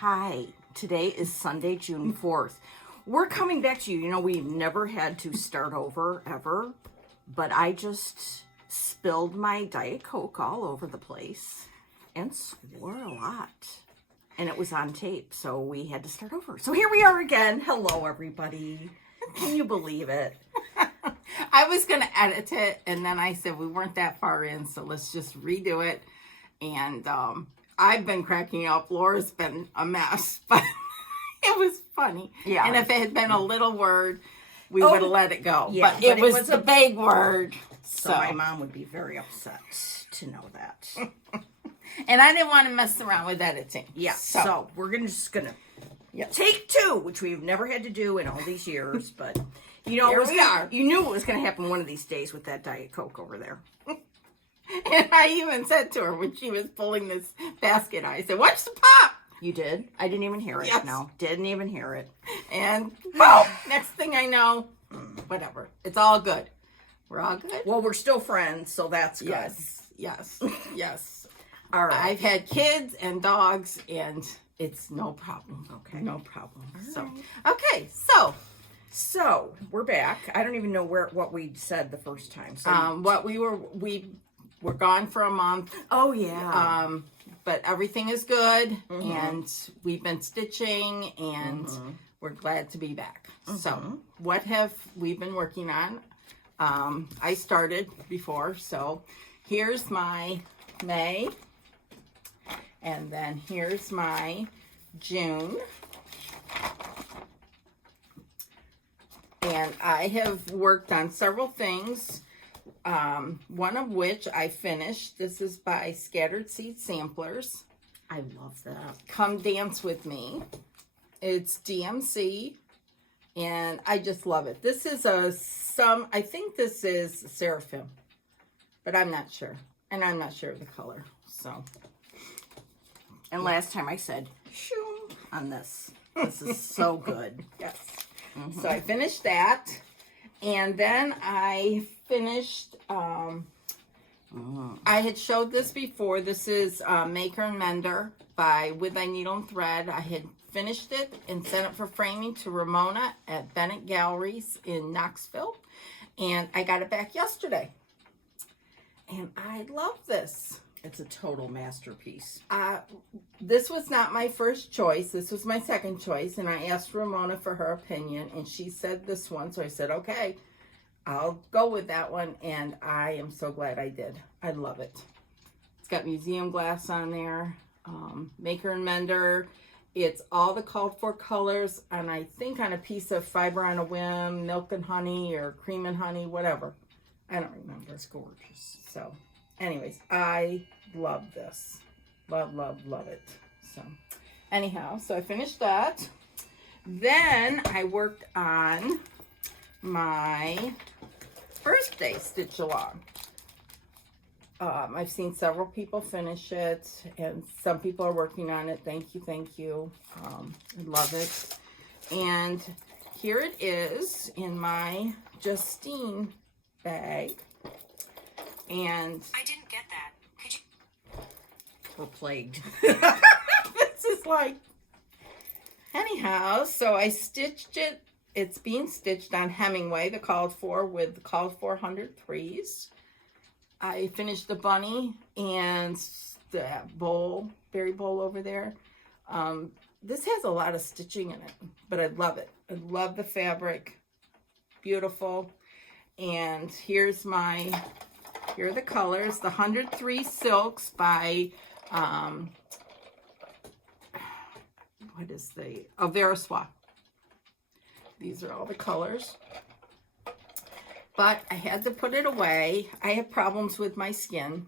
Hi, today is Sunday, June 4th. We're coming back to you. You know, we've never had to start over, ever. But I just spilled my Diet Coke all over the place and swore a lot. And it was on tape, so we had to start over. So here we are again. Hello, everybody. Can you believe it? I was going to edit it, and then I said we weren't that far in, so let's just redo it. And I've been cracking up. Laura's been a mess, but it was funny. Yeah. And if it had been a little word, we would have let it go. Yeah, but it was the big word. So my mom would be very upset to know that. And I didn't want to mess around with editing. Yeah, so we're just gonna take two, which we've never had to do in all these years, but you know, you knew it was gonna happen one of these days with that Diet Coke over there. And I even said to her when she was pulling this basket, I said, "Watch the pop." You did? I didn't even hear it. Yes. No, didn't even hear it. And boom, next thing I know, whatever. It's all good. We're all good. Well, we're still friends, so that's good. Yes. All right. I've had kids and dogs, and it's no problem. Okay. No problem. All Okay, so we're back. I don't even know what we said the first time. So we were gone for a month. Oh yeah. But everything is good, and we've been stitching, and we're glad to be back. So what have we been working on? I started before, so here's my May, and then here's my June. And I have worked on several things, one of which I finished. This is by Scattered Seed Samplers. I love that. Come Dance With Me. It's DMC, and I just love it. This is I think this is Seraphim, but I'm not sure. And I'm not sure of the color, so. And last time I said, shoo, on this. This is so good. Yes. So I finished that, and then I finished, I had showed this before. This is Maker and Mender by With Thy Needle and Thread. I had finished it and sent it for framing to Ramona at Bennett Galleries in Knoxville, and I got it back yesterday. And I love this. It's a total masterpiece. This was not my first choice. This was my second choice. And I asked Ramona for her opinion. And she said this one. So I said, okay, I'll go with that one. And I am so glad I did. I love it. It's got museum glass on there. Maker and Mender. It's all the called for colors. And I think on a piece of Fiber on a Whim, Milk and Honey, or Cream and Honey, whatever. I don't remember. It's gorgeous. So, anyways, I love this. Love it. So, anyhow, so I finished that. Then I worked on my birthday stitch along. I've seen several people finish it, and some people are working on it. Thank you. I love it. And here it is in my Justine bag. And I didn't get that. Could you? We're plagued. This is like, anyhow, so I stitched it. It's being stitched on Hemingway, the called for, with the called for 103s. I finished the bunny and the bowl, berry bowl over there. This has a lot of stitching in it, but I love it. I love the fabric. Beautiful. And here are the colors. The 103 Silks by, what is the, Veriswa. These are all the colors. But I had to put it away. I have problems with my skin,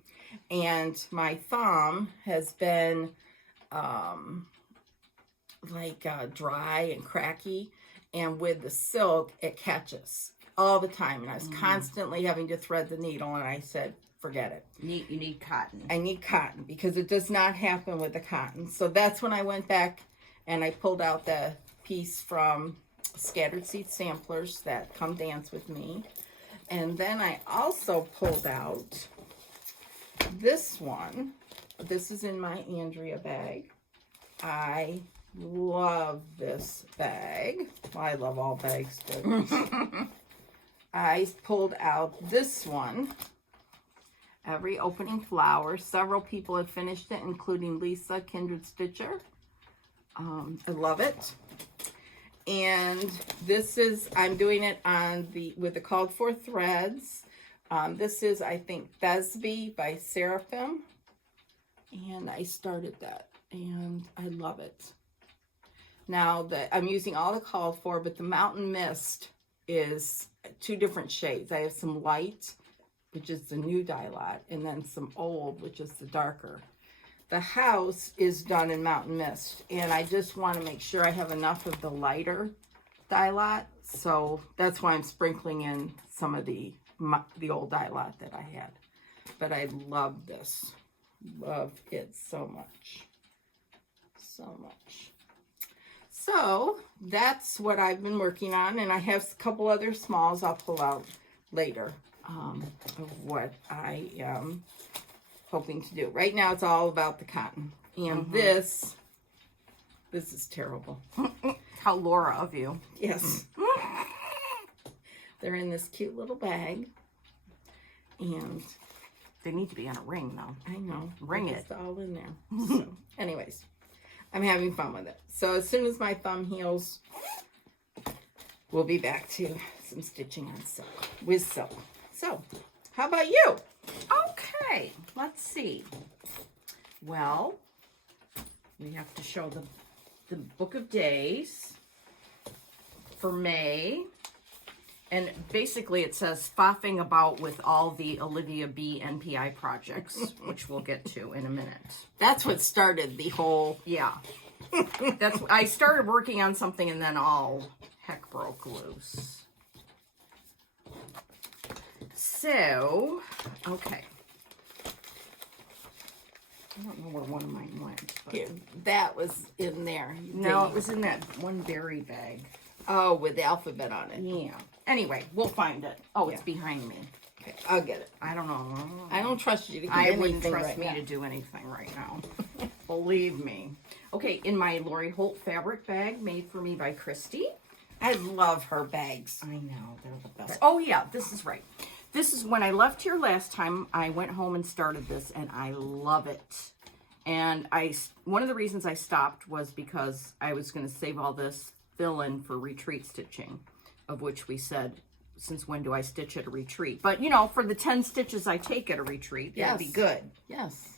and my thumb has been dry and cracky, and with the silk, it catches all the time, and I was constantly having to thread the needle, and I said, forget it. You need cotton. I need cotton, because it does not happen with the cotton. So that's when I went back and I pulled out the piece from Scattered Seed Samplers, that Come Dance With Me. And then I also pulled out this one. This is in my Andrea bag. I love this bag. Well, I love all bags, but I pulled out this one. Every opening flower. Several people have finished it, including Lisa, Kindred Stitcher. I love it. And this is, I'm doing it on with the called for threads. This is, I think, Thesby by Seraphim. And I started that, and I love it. Now that I'm using all the called for, but the Mountain Mist is 2 different shades. I have some light, which is the new dye lot, and then some old, which is the darker. The house is done in Mountain Mist, and I just want to make sure I have enough of the lighter dye lot, so that's why I'm sprinkling in some of the old dye lot that I had. But I love this. Love it so much. So much. So that's what I've been working on, and I have a couple other smalls I'll pull out later of what I am hoping to do. Right now it's all about the cotton. And this is terrible. How Laura of you. Yes. They're in this cute little bag. And they need to be on a ring, though. I know. Ring it. It's all in there. So, anyways, I'm having fun with it. So as soon as my thumb heals, we'll be back to some stitching on silk, with silk. So, how about you? Okay, let's see. Well, we have to show the book of days for May. And basically it says faffing about with all the Olivia B. NPI projects, which we'll get to in a minute. That's what started the whole... Yeah. I started working on something and then all heck broke loose. So, okay. I don't know where one of mine went. But... Here, that was in there. No, it was in that one berry bag. Oh, with the alphabet on it. Yeah. Anyway, we'll find it. Oh, it's behind me. Okay, I'll get it. I don't know. I don't trust you to get I wouldn't anything trust right me now. to do anything right now. Believe me. Okay, in my Lori Holt fabric bag made for me by Christy. I love her bags. I know, they're the best. Oh, yeah, this is right. This is when I left here last time, I went home and started this, and I love it. And one of the reasons I stopped was because I was going to save all this fill-in for retreat stitching, of which we said, since when do I stitch at a retreat? But, you know, for the 10 stitches I take at a retreat, that'd be good. Yes.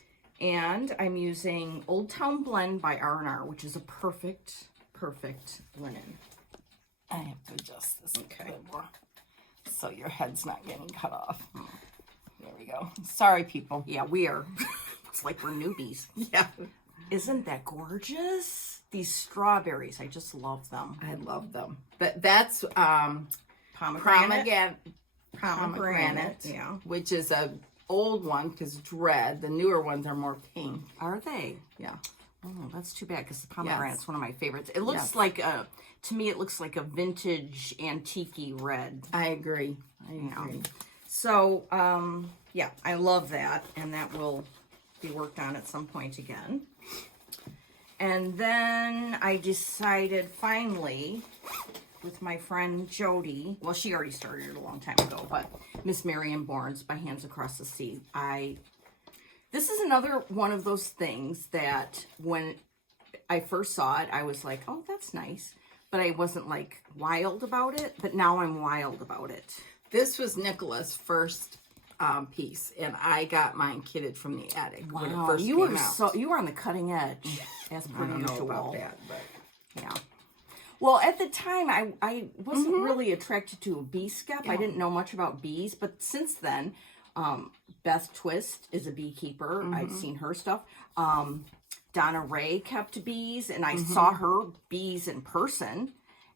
And I'm using Old Town Blend by R&R, which is a perfect linen. I have to adjust this a bit more so your head's not getting cut off. There we go. Sorry, people. Yeah, we are. It's like we're newbies. Yeah. Isn't that gorgeous? These strawberries, I just love them. I love them. But that's Pomegranate, yeah. Which is a old one because it's red. The newer ones are more pink. Are they? Yeah. Oh, that's too bad because the pomegranate's one of my favorites. It looks like to me, it looks like a vintage antique-y red. I agree. I agree. So, yeah, I love that, and that will be worked on at some point again. And then I decided finally with my friend Jody, well, she already started it a long time ago, but Miss Marion Bourne's by Hands Across the Sea. This is another one of those things that when I first saw it, I was like, oh, that's nice. But I wasn't like wild about it, but now I'm wild about it. This was Nicola's first piece, and I got mine kitted from the attic when it first came out. You were on the cutting edge, as per I don't know usual. about that, but yeah. Well, at the time, I wasn't really attracted to a bee skep. I didn't know much about bees, but since then, Beth Twist is a beekeeper. I've seen her stuff. Donna Ray kept bees, and I saw her bees in person.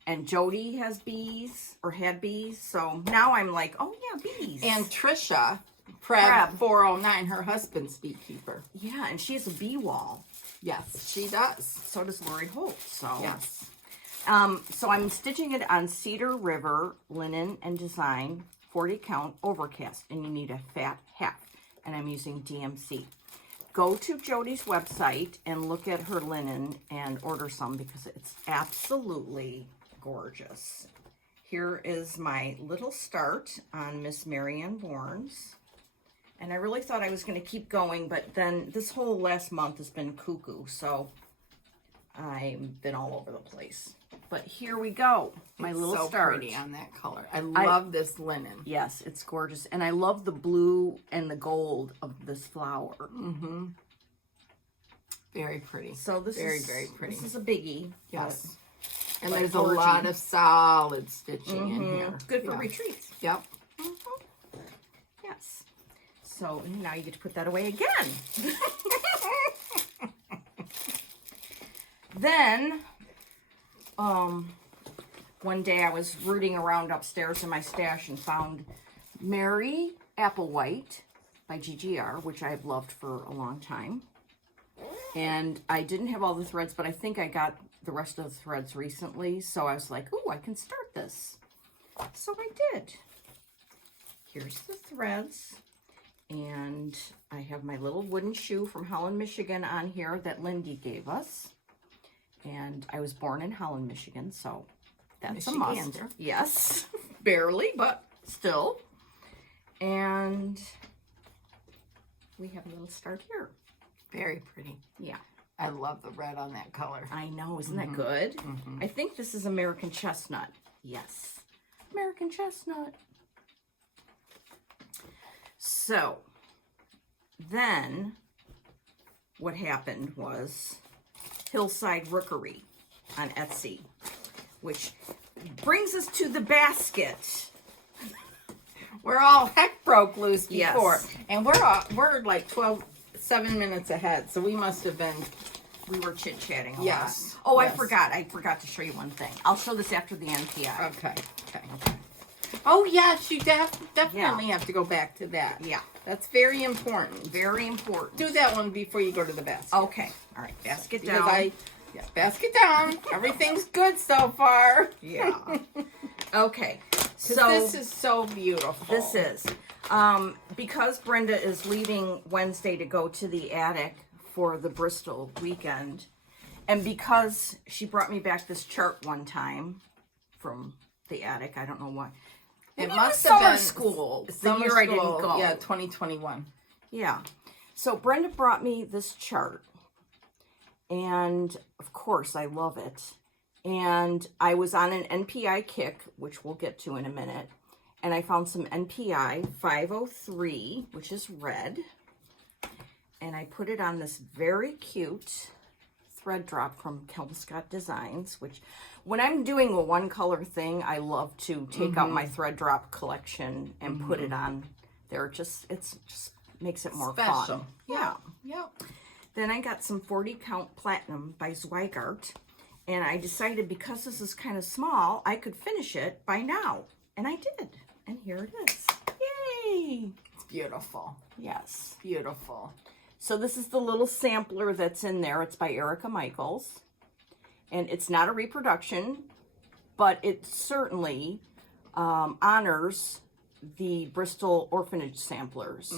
And Jody has bees, or had bees. So now I'm like, oh, yeah, bees. And Trisha, Preb 409, her husband's beekeeper. Yeah, and she has a bee wall. Yes, she does. So does Lori Holt. So yes. So I'm stitching it on Cedar River Linen and Design 40 count overcast, and you need a fat half. And I'm using DMC. go to Jody's website and look at her linen and order some because it's absolutely gorgeous. Here is my little start on Miss Marianne Bourne's. And I really thought I was going to keep going, but then this whole last month has been cuckoo, so I've been all over the place. But here we go, my It's little so start. pretty on that color. I love this linen. Yes, it's gorgeous. And I love the blue and the gold of this flower. Mm-hmm. Very pretty. So this very, is very pretty. This is a biggie. Yes. And but there's a gorgy. lot of solid stitching in here. Good for Yeah. retreats. Yep. Yes. So now you get to put that away again. Then, one day I was rooting around upstairs in my stash and found Mary Applewhite by GGR, which I've loved for a long time. And I didn't have all the threads, but I think I got the rest of the threads recently. So I was like, oh, I can start this. So I did. Here's the threads. And I have my little wooden shoe from Holland, Michigan on here that Lindy gave us. And I was born in Holland, Michigan, so that's a must. Michigander. Yes, barely, but still. And we have a little start here. Very pretty. Yeah. I love the red on that color. I know, isn't that good? I think this is American chestnut. Yes, American chestnut. So, then what happened was Hillside Rookery on Etsy, which brings us to the basket. We're all heck broke loose Yes. before. And we're like 7 minutes ahead, so we must have been. We were chit-chatting a Yes. lot. Oh, Yes. I forgot to show you one thing. I'll show this after the NPI. Okay. Oh, yes, you definitely Yeah. have to go back to that. Yeah, That's very important. very important. Do that one before you go to the basket. Okay, all right, basket Because down. basket down. Everything's good so far. Yeah. Okay, 'Cause so this is so beautiful. this is because Brenda is leaving Wednesday to go to the attic for the Bristol weekend, and because she brought me back this chart one time from the attic, I don't know why. It Maybe must it was have summer been school. The Summer year I school, didn't go. Yeah, 2021. Yeah. So Brenda brought me this chart. And of course, I love it. And I was on an NPI kick, which we'll get to in a minute. And I found some NPI 503, which is red. And I put it on this very cute thread drop from Kelmscott Designs, which when I'm doing a one color thing, I love to take out my thread drop collection and put it on there. It just makes it more Special. fun. Yeah. Yep. Then I got some 40 count platinum by Zweigart, and I decided because this is kind of small, I could finish it by now, and I did. And here it is. Yay! It's beautiful. Yes. Beautiful. So this is the little sampler that's in there. It's by Erica Michaels. And it's not a reproduction, but it certainly honors the Bristol orphanage samplers.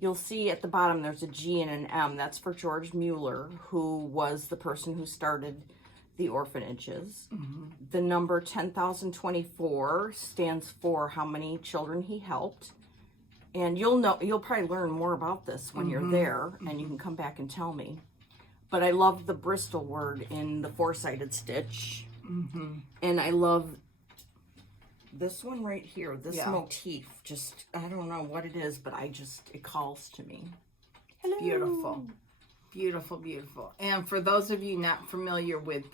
You'll see at the bottom there's a G and an M. That's for George Mueller, who was the person who started the orphanages. The number 10,024 stands for how many children he helped. And you'll probably learn more about this when you're there, and you can come back and tell me. But I love the Bristol word in the four-sided stitch. And I love this one right here, this motif. Just, I don't know what it is, but it calls to me. Hello. Beautiful. Beautiful, beautiful. And for those of you not familiar with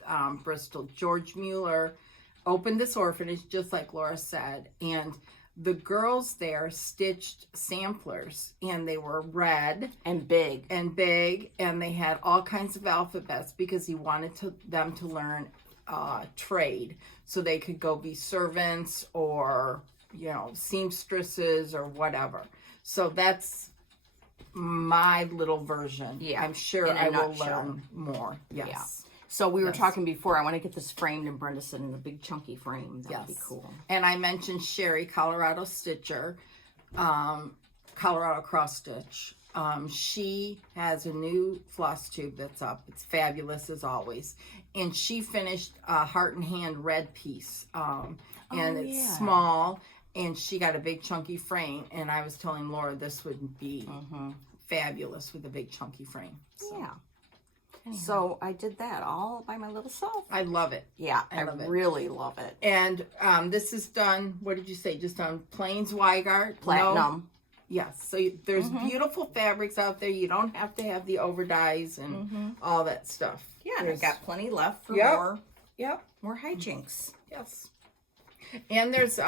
Bristol, George Mueller opened this orphanage, just like Laura said, and the girls there stitched samplers, and they were red And big. and big, and they had all kinds of alphabets because he wanted them to learn trade, so they could go be servants or seamstresses or whatever. So that's my little version. Yeah, I'm sure in a I will nutshell. learn more. Yes. Yeah. So we were talking before, I want to get this framed, and Brenda said in a big chunky frame. That'd be cool. And I mentioned Sherry, Colorado Stitcher, Colorado Cross Stitch. She has a new Flosstube that's up. It's fabulous as always. And she finished a Heart and Hand red piece. And it's small, and she got a big chunky frame. And I was telling Laura this would be fabulous with a big chunky frame. So. Yeah. So I did that all by my little self. I love it. Yeah, I love it. really love it. And this is done, what did you say? Just on plain Zweigart? Platinum. No? Yes. So there's beautiful fabrics out there. You don't have to have the overdyes and all that stuff. Yeah, and I've got plenty left for more hijinks. Yes. And there's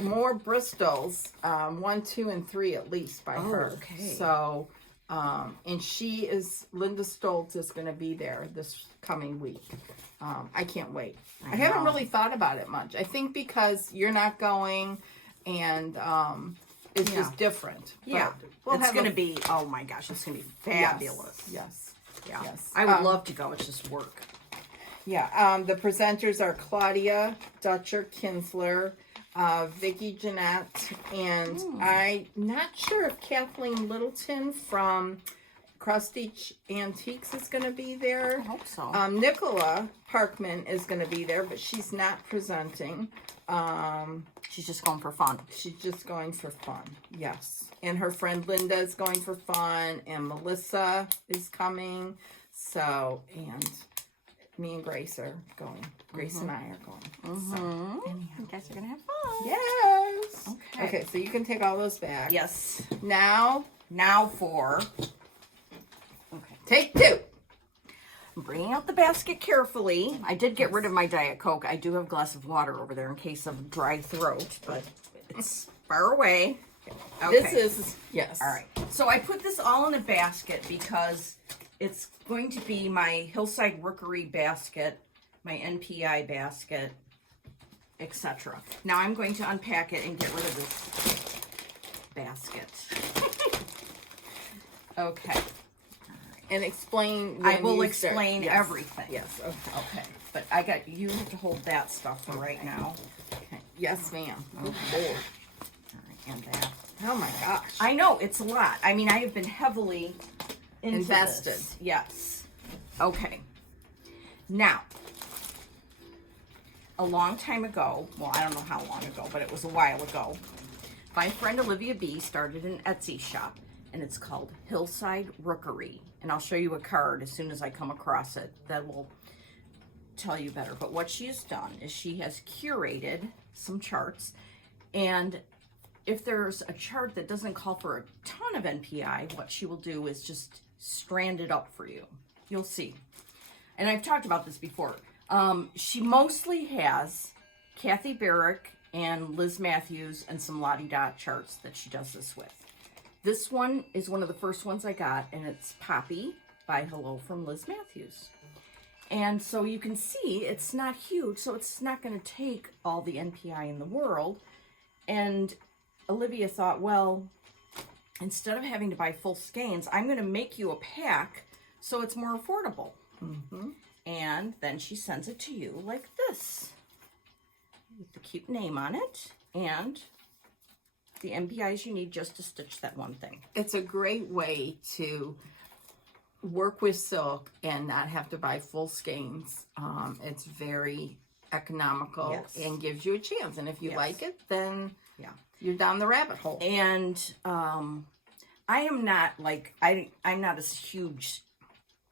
more Bristols, 1, 2, and 3 at least by her. Okay. So, and Linda Stoltz is going to be there this coming week. I can't wait. I haven't really thought about it much. I think because you're not going, and it's just different. Yeah. But It's going to be, oh my gosh, it's going to be fabulous. Yes. Yeah. Yes. I would love to go. It's just work. Yeah. The presenters are Claudia Dutcher Kinsler, Vicki Jeanette, and I'm not sure if Kathleen Littleton from Crusty Antiques is going to be there. I hope so. Nicola Parkman is going to be there, but she's not presenting. She's just going for fun. She's just going for fun, yes. And her friend Linda is going for fun, and Melissa is coming. So, and me and Grace are going. Grace and I are going. So, anyhow. You guys are going to have fun. Yes. Okay. Okay, so you can take all those back. Yes. Now for... Okay. take 2. I'm bringing out the basket carefully. I did get rid of my Diet Coke. I do have a glass of water over there in case of dry throat, but it's far away. Okay. This is, yes. All right. So I put this all in a basket because it's going to be my Hillside Rookery basket, my NPI basket, etc. Now I'm going to unpack it and get rid of this basket. Okay. And explain I when will you explain start. Yes. everything. Yes, okay. Okay. But you have to hold that stuff for right now. Okay. Yes, ma'am. Okay. Good Lord. All right, and that. Oh my gosh. I know, it's a lot. I mean, I have been heavily Invested. This. Yes. Okay. Now, a long time ago, well, I don't know how long ago, but it was a while ago, my friend Olivia B started an Etsy shop, and it's called Hillside Rookery. And I'll show you a card as soon as I come across it that will tell you better. But what she has done is she has curated some charts, and if there's a chart that doesn't call for a ton of NPI, what she will do is just strand it up for you. You'll see. And I've talked about this before. She mostly has Kathy Barrick and Liz Matthews and some Lottie Dot charts that she does this with. This one is one of the first ones I got, and it's Poppy by Hello from Liz Matthews. And so you can see it's not huge, so it's not going to take all the NPI in the world. And Olivia thought, well, instead of having to buy full skeins, I'm going to make you a pack so it's more affordable. And then she sends it to you like this, with the cute name on it, and the NPIs you need just to stitch that one thing. It's a great way to work with silk and not have to buy full skeins. It's very economical and gives you a chance. And if you like it, then you're down the rabbit hole. And I am not like, I'm not as huge,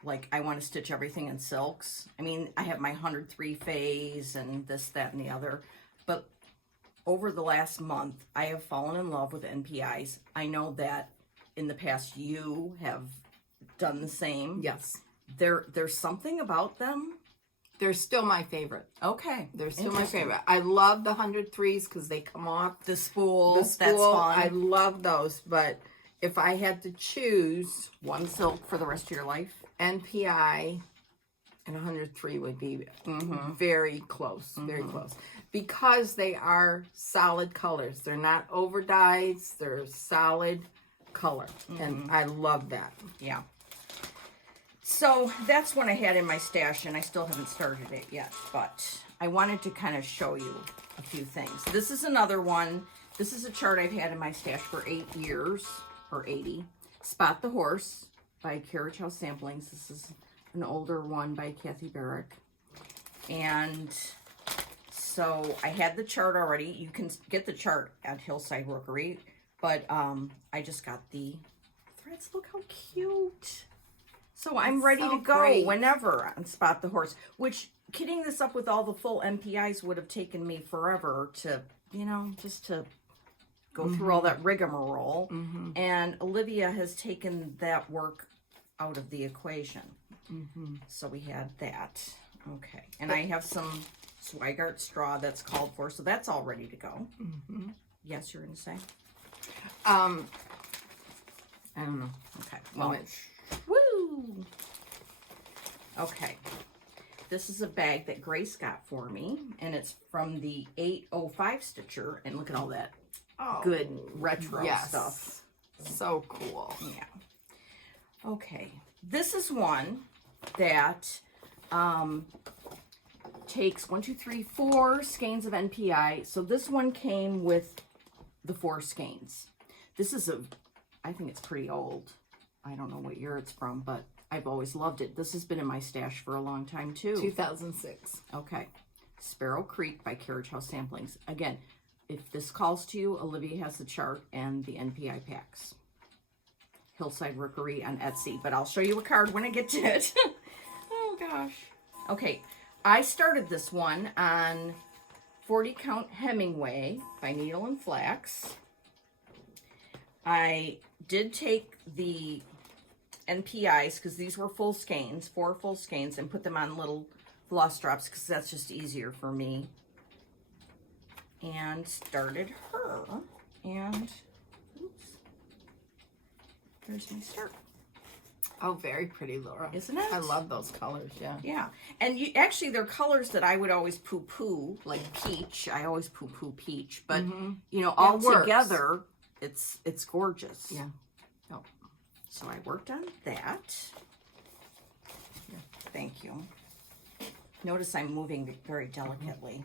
like I want to stitch everything in silks. I mean, I have my 103 phase and this, that, and the other. But over the last month, I have fallen in love with NPIs. I know that in the past you have done the same. Yes. There's something about them. They're still my favorite. Okay. They're still my favorite. I love the 103s because they come off. The spool. The spool, that's fun. I love those. But if I had to choose one silk for the rest of your life, NPI and 103 would be very close. Very close. Because they are solid colors. They're not over dyes. They're solid color. And I love that. Yeah. So that's one I had in my stash, and I still haven't started it yet. But I wanted to kind of show you a few things. This is another one. This is a chart I've had in my stash for 8 years, or 80. Spot the Horse by Carriage House Samplings. This is an older one by Kathy Barrick. And so I had the chart already. You can get the chart at Hillside Rookery, but I just got the threads. Look how cute. So I'm ready to go whenever on Spot the Horse, which kitting this up with all the full MPIs would have taken me forever to, you know, just to go through all that rigmarole. And Olivia has taken that work out of the equation. So we had that. Okay. And I have some Swigart straw that's called for, so that's all ready to go. Yes, you're going to say? I don't know. Okay. Well, woo! Okay. This is a bag that Grace got for me, and it's from the 805 Stitcher, and look at all that good retro stuff. So cool. Yeah. Okay. This is one that takes 4 skeins of NPI. So this one came with the 4 skeins. This is I think it's pretty old. I don't know what year it's from, but I've always loved it. This has been in my stash for a long time too. 2006. Okay. Sparrow Creek by Carriage House Samplings. Again, if this calls to you, Olivia has the chart and the NPI packs. Hillside Rookery on Etsy, but I'll show you a card when I get to it. Oh gosh. Okay, I started this one on 40 Count Hemingway by Needle and Flax. I did take the NPIs, because these were full skeins, 4 full skeins, and put them on little floss drops, because that's just easier for me. And started her, and oops, there's my start. Oh, very pretty, Laura. Isn't it? I love those colors, yeah. Yeah, and actually they're colors that I would always poo-poo, like peach. I always poo-poo peach, but you know, all together, it's gorgeous. Yeah. Oh, so I worked on that. Yeah. Thank you. Notice I'm moving very delicately.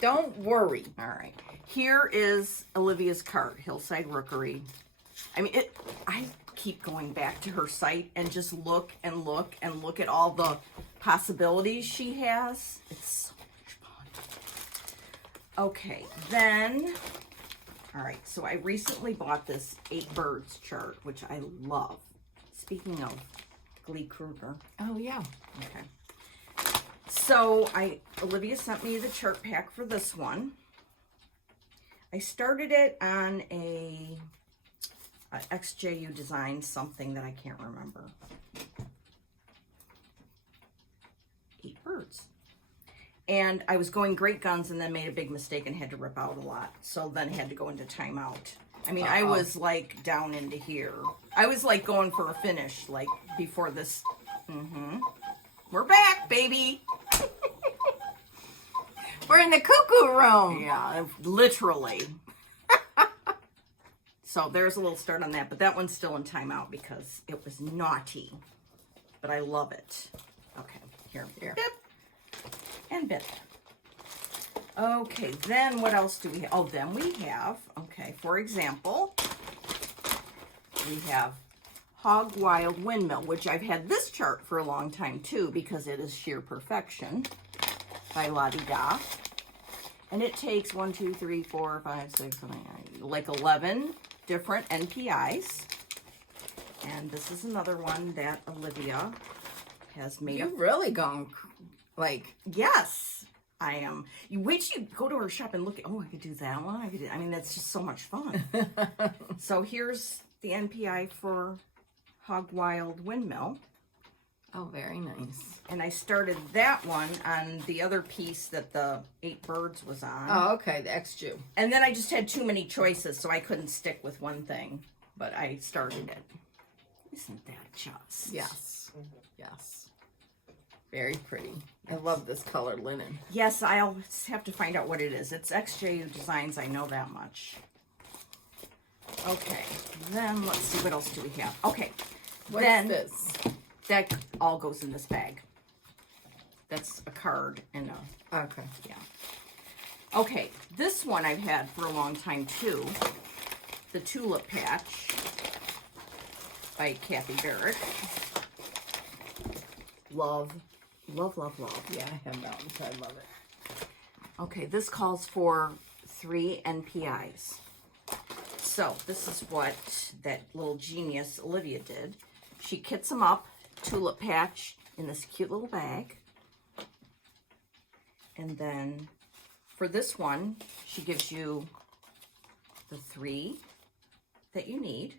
Don't worry. All right. Here is Olivia's card, Hillside Rookery. I mean, I keep going back to her site and just look and look and look at all the possibilities she has. It's so much fun. Okay, then, all right, so I recently bought this 8 Birds chart, which I love. Speaking of Glee Kruger. Oh, yeah. Okay. So Olivia sent me the chart pack for this one. I started it on a XJU design, something that I can't remember. 8 Birds. And I was going great guns and then made a big mistake and had to rip out a lot. So then had to go into timeout. I mean, I was like down into here. I was like going for a finish, like before this. We're back, baby. We're in the cuckoo room. Yeah, literally. So there's a little start on that, but that one's still in timeout because it was naughty. But I love it. Okay, here. Bip. And bip. Okay, then what else do we have? Oh, then we have, okay, for example, we have Hog Wild Windmill, which I've had this chart for a long time too because it is sheer perfection by Lottie Da. And it takes 1, 2, 3, 4, 5, 6, 7, 8, 9, like 11 different NPIs. And this is another one that Olivia has made up. You've really gone, like... Yes, I am. You wait till you go to her shop and look at, oh, I could do that one. I mean, that's just so much fun. So here's the NPI for Hog Wild Windmill. Oh, very nice. And I started that one on the other piece that the 8 Birds was on. Oh, okay, the XJU. And then I just had too many choices, so I couldn't stick with one thing. But I started it. Isn't that just? Yes. Yes. Very pretty. I love this color linen. Yes, I'll have to find out what it is. It's XJU Designs, I know that much. Okay, then let's see, what else do we have? Okay, What's then this? That all goes in this bag. That's a card and a, Okay. yeah. Okay, this one I've had for a long time too. the Tulip Patch by Kathy Barrett. Love, love, love, love. Yeah, I have that one, so I love it. Okay, this calls for 3 NPIs. So this is what that little genius Olivia did. She kits them up, Tulip Patch, in this cute little bag. And then for this one, she gives you the 3 that you need.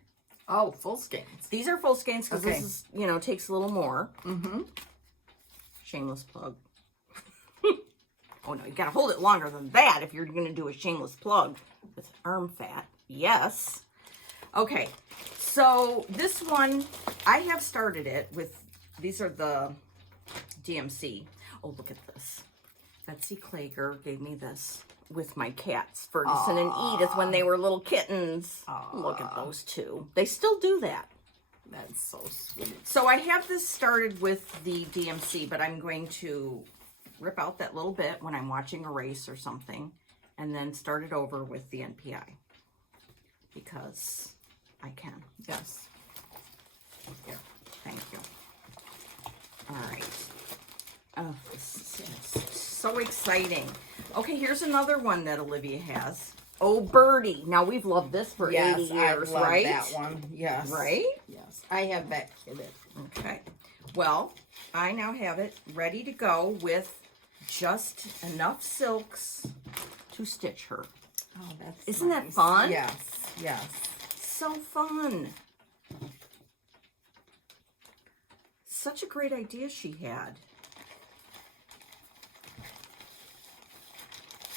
Oh, full skeins. These are full skeins because Okay. this is, you know, takes a little more. Mm-hmm. Shameless plug. Oh no, you gotta hold it longer than that if you're gonna do a shameless plug with arm fat. Yes. Okay, so this one, I have started it with, these are the DMC. Oh, look at this. Betsy Klager gave me this with my cats, Ferguson and Edith, when they were little kittens. Look at those two. They still do that. That's so sweet. So I have this started with the DMC, but I'm going to rip out that little bit when I'm watching a race or something, and then start it over with the NPI, because I can. Yes. Here, thank you. All right. Oh, this is so exciting. Okay, here's another one that Olivia has. Oh, Birdie. Now, we've loved this for 80 years, I love right? that one. Yes. Right? Yes. I have that kitted. Okay. Well, I now have it ready to go with just enough silks to stitch her. Oh, that's Isn't that nice. fun? Yes. Yes. So fun. Such a great idea she had.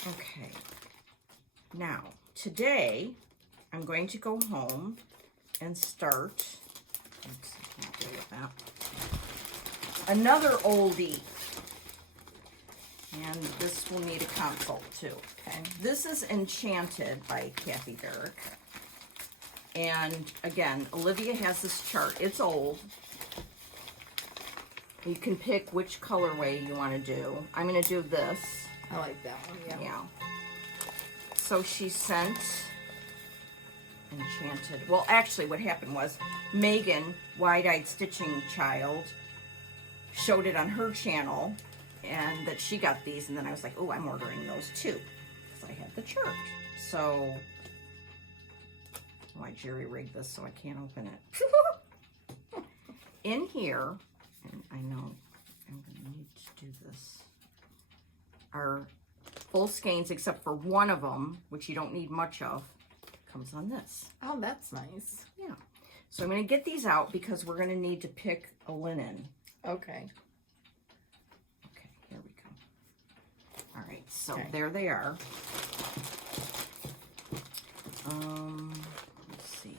Okay. Now, today, I'm going to go home and start, oops, I can't deal with that, another oldie. And this will need a consult too. Okay. This is Enchanted by Kathy Barrett. And again, Olivia has this chart. It's old. You can pick which colorway you want to do. I'm going to do this. I like that one. Yeah. Yeah. So she sent Enchanted. Well, actually, what happened was Megan, Wide-Eyed Stitching Child, showed it on her channel, and that she got these, and then I was like, oh, I'm ordering those too, because I had the chart. So, I jerry-rigged this so I can't open it. In here, and I know I'm going to need to do this, are full skeins, except for one of them, which you don't need much of, comes on this. Oh, that's nice. Yeah. So I'm going to get these out because we're going to need to pick a linen. Okay. Okay, here we go. All right, so Okay. there they are. Let's see.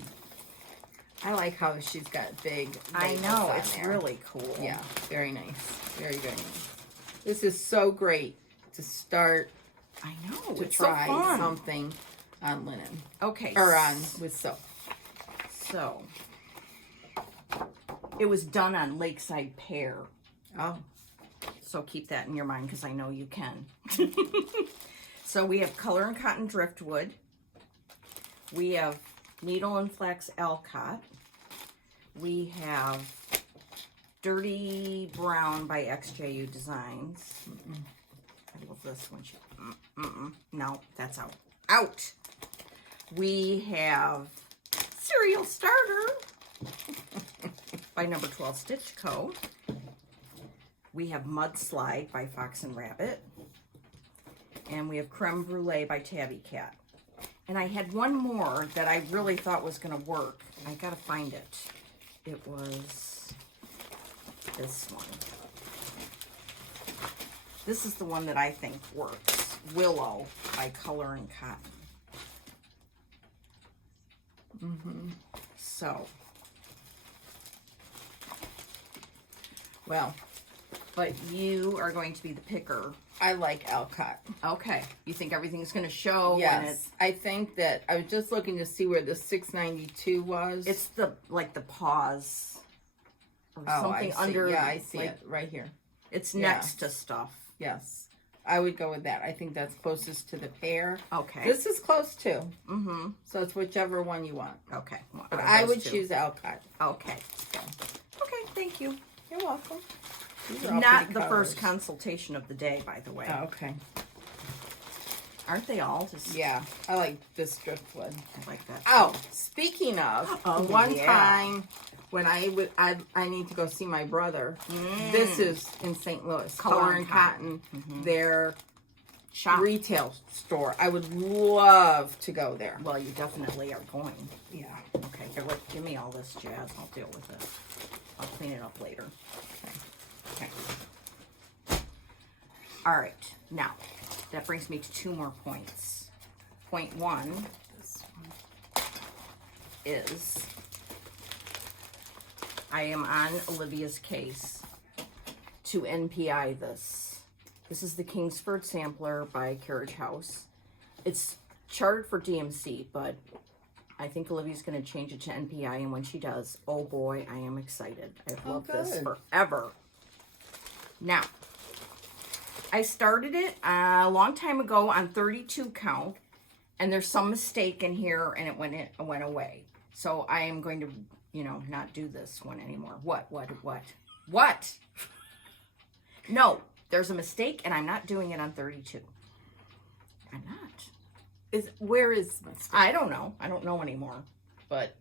I like how she's got big. I labels know, on it's there. really cool. Yeah, very nice. Very, very nice. This is so great to start I know, to it's try so fun. something on linen Okay. or on with soap. So, it was done on Lakeside Pear. Oh, So keep that in your mind because I know you can. So we have Color and Cotton Driftwood. We have Needle and Flax Alcott. We have Dirty Brown by XJU Designs. I love this one. No, that's out. Out! We have Serial Starter by Number 12 Stitch Co. We have Mudslide by Fox and Rabbit. And we have Creme Brulee by Tabby Cat. And I had one more that I really thought was going to work. I got to find it. It was this one. This is the one that I think works. Willow by Color and Cotton. So, well, but you are going to be the picker. I like Alcott. Okay. You think everything's going to show? When Yes, I think that I was just looking to see where the 692 was. it's the, like the pause or oh, something I see. under. Yeah, I see like, it right here. It's Yeah. next to stuff. Yes, I would go with that. I think that's closest to the pear. Okay. This is close too. Mm-hmm. So it's whichever one you want. Okay. Well, But out of I those would two. choose Alcott. Okay. Okay, thank you. You're welcome. These are all Not pretty the first colors. consultation of the day, by the way. Oh, okay. Aren't they all just... Yeah, I like this driftwood. I like that. Oh, speaking of, Oh, one yeah. time when I need to go see my brother. This is in St. Louis, Color and Cotton. Their Shop. retail store. I would love to go there. Well, you definitely are going. Yeah. Okay, here, give me all this jazz. I'll deal with it. I'll clean it up later. Okay. All right. Now, that brings me to 2 more points. Point 1 is I am on Olivia's case to NPI this. This is the Kingsford Sampler by Carriage House. It's charted for DMC, but I think Olivia's going to change it to NPI, and when she does, oh boy, I am excited. I've loved this good. forever. Now, I started it a long time ago on 32 count, and there's some mistake in here, and it went away. So I am going to, not do this one anymore. What? No, there's a mistake, and I'm not doing it on 32. I'm not. Where is this? I don't know. I don't know anymore. But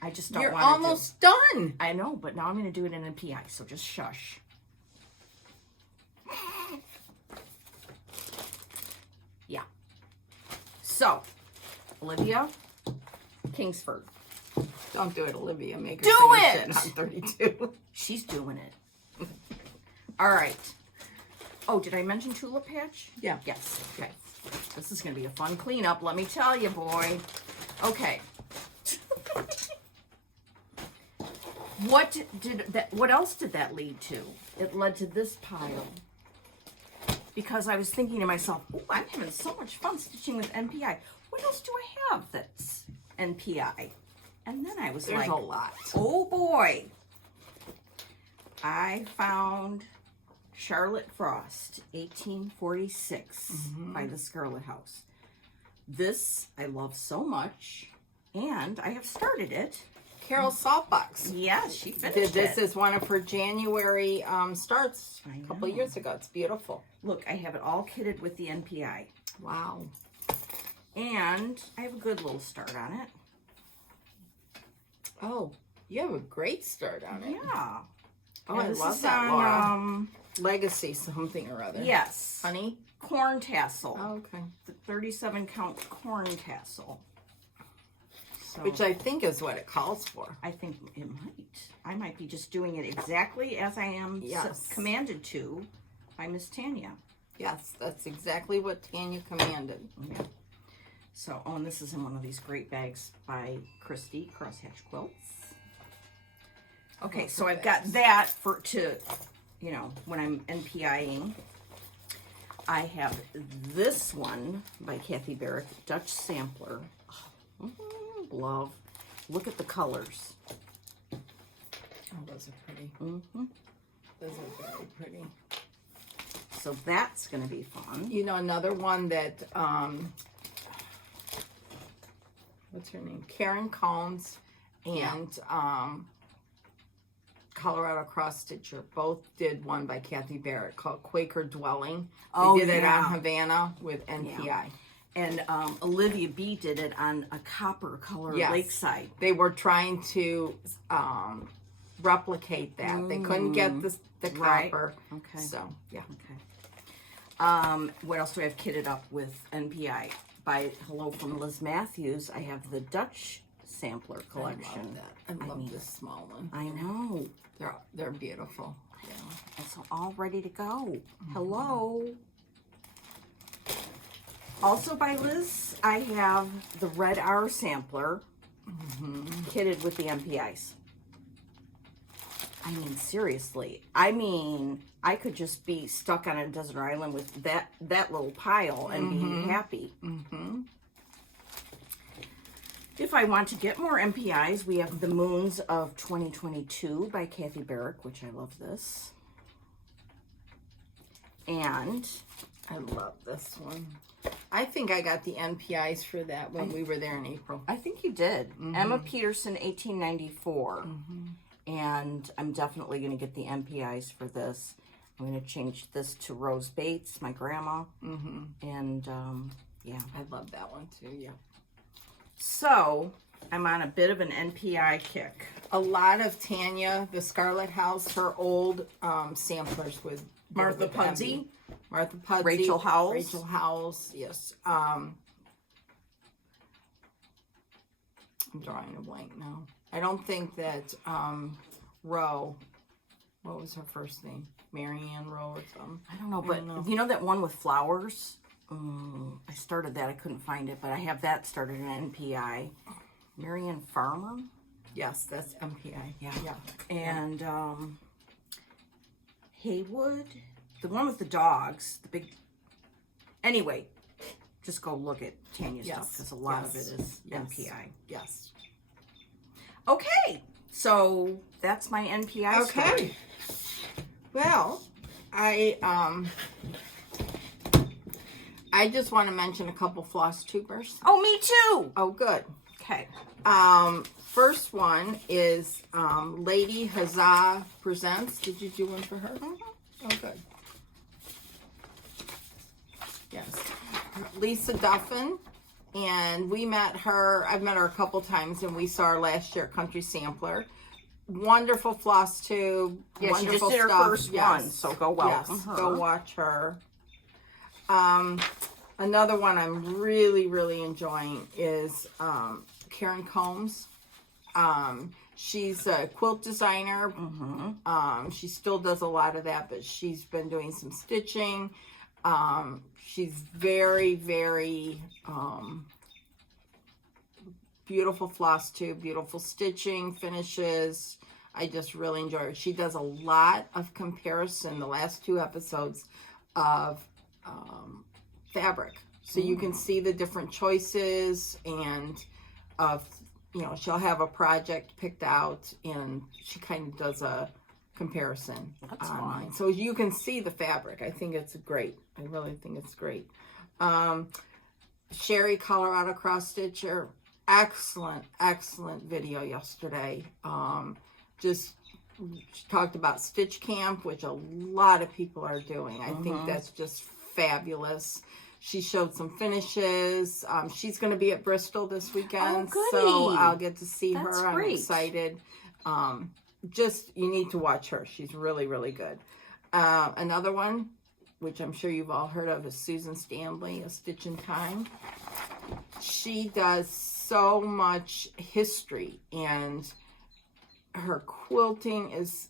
I just don't You're want to almost done. I know, but now I'm going to do it in NPI, so just shush. Yeah. So, Olivia, Kingsford. Don't do it, Olivia. Make her Do finish it! on 32. She's doing it. All right. Oh, did I mention Tulip Patch? Yeah. Yes. Okay. This is going to be a fun cleanup, let me tell you, boy. Okay. What else did that lead to? It led to this pile. Because I was thinking to myself, oh, I'm having so much fun stitching with NPI. What else do I have that's NPI? And then I was There's like, a lot. oh boy. I found Charlotte Frost, 1846, by the Scarlet House. This I love so much, and I have started it. Carol Saltbox Yes, she did finished this it. as one of her January starts I a couple know. years ago. It's beautiful. Look, I have it all kitted with the NPI. Wow. And I have a good little start on it. Oh, you have a great start on it. Yeah. Oh, Yeah, I this love is that, on, Laura. Legacy something or other. Yes. Honey? Corn tassel. Oh, okay. The 37 count corn tassel. So, Which I think is what it calls for. I think it might. I might be just doing it exactly as I am Yes. commanded to by Miss Tanya. Yes, that's exactly what Tanya commanded. Yeah. So, oh, and this is in one of these great bags by Christy, Crosshatch Quilts. Okay, so I've got that when I'm NPIing. I have this one by Kathy Barrick, Dutch Sampler. Oh, love. Look at the colors. Oh, those are pretty. Mm-hmm. Those are very pretty. So that's going to be fun. You know, another one that, what's her name? Karen Combs and Colorado Cross Stitcher both did one by Kathy Barrett called Quaker Dwelling. Oh, They did it yeah. on Havana with NPI. Yeah. And Olivia B did it on a copper color Yes. Lakeside. They were trying to replicate that. They couldn't get the Right. copper. Okay. So, yeah. Okay. What else do I have kitted up with NPI? By Hello from Liz Matthews, I have the Dutch Sampler collection. I love that. I love this small one. I know. They're beautiful. Yeah. It's all ready to go. Hello. Also by Liz, I have the Red R Sampler kitted with the NPIs. I mean, seriously. I mean, I could just be stuck on a desert island with that little pile and be happy. If I want to get more NPIs, we have The Moons of 2022 by Kathy Barrick, which I love this. And I love this one. I think I got the NPIs for that when we were there in April. I think you did. Emma Peterson, 1894. And I'm definitely going to get the NPIs for this. I'm going to change this to Rose Bates, my grandma. And, yeah. I love that one too, yeah. So, I'm on a bit of an NPI kick. A lot of Tanya, the Scarlet House, her old samplers with Martha Pudsey. Martha Pudsey. Rachel Howells. Rachel Howells, yes. I'm drawing a blank now. I don't think that Rowe, what was her first name? Marianne Rowe or something? I don't know, but you know that one with flowers? I started that. I couldn't find it, but I have that started in NPI. Marianne Farmer? Yes, that's MPI. Yeah. And Haywood, the one with the dogs, the big. Anyway, just go look at Tanya's stuff because a lot of it is NPI. Yes. Okay, so that's my NPI story. Okay. Well, I just want to mention a couple floss tubers. Oh, me too. Oh, good. Okay. First one is Lady Huzzah Presents. Did you do one for her? Oh, good. Yes. Lisa Duffin. And we met her, I've met her a couple times, and we saw her last year at Country Sampler. Wonderful floss tube. Yeah, she just did her first one, so go welcome her. Go watch her. Another one I'm really, really enjoying is Karen Combs. She's a quilt designer. She still does a lot of that, but she's been doing some stitching. She's very, very beautiful floss tube, beautiful stitching, finishes. I just really enjoy her. She does a lot of comparison, the last 2 episodes, of fabric. So you can see the different choices, and of, she'll have a project picked out, and she kind of does a comparison online. So you can see the fabric. I think it's great. I really think it's great. Sherry, Colorado Cross Stitcher, excellent video yesterday. She talked about Stitch Camp, which a lot of people are doing. I think that's just fabulous. She showed some finishes. She's going to be at Bristol this weekend, so I'll get to see her. I'm excited. You need to watch her. She's really, really good. Another one, which I'm sure you've all heard of, is Susan Stanley, A Stitch in Time. She does so much history, and her quilting is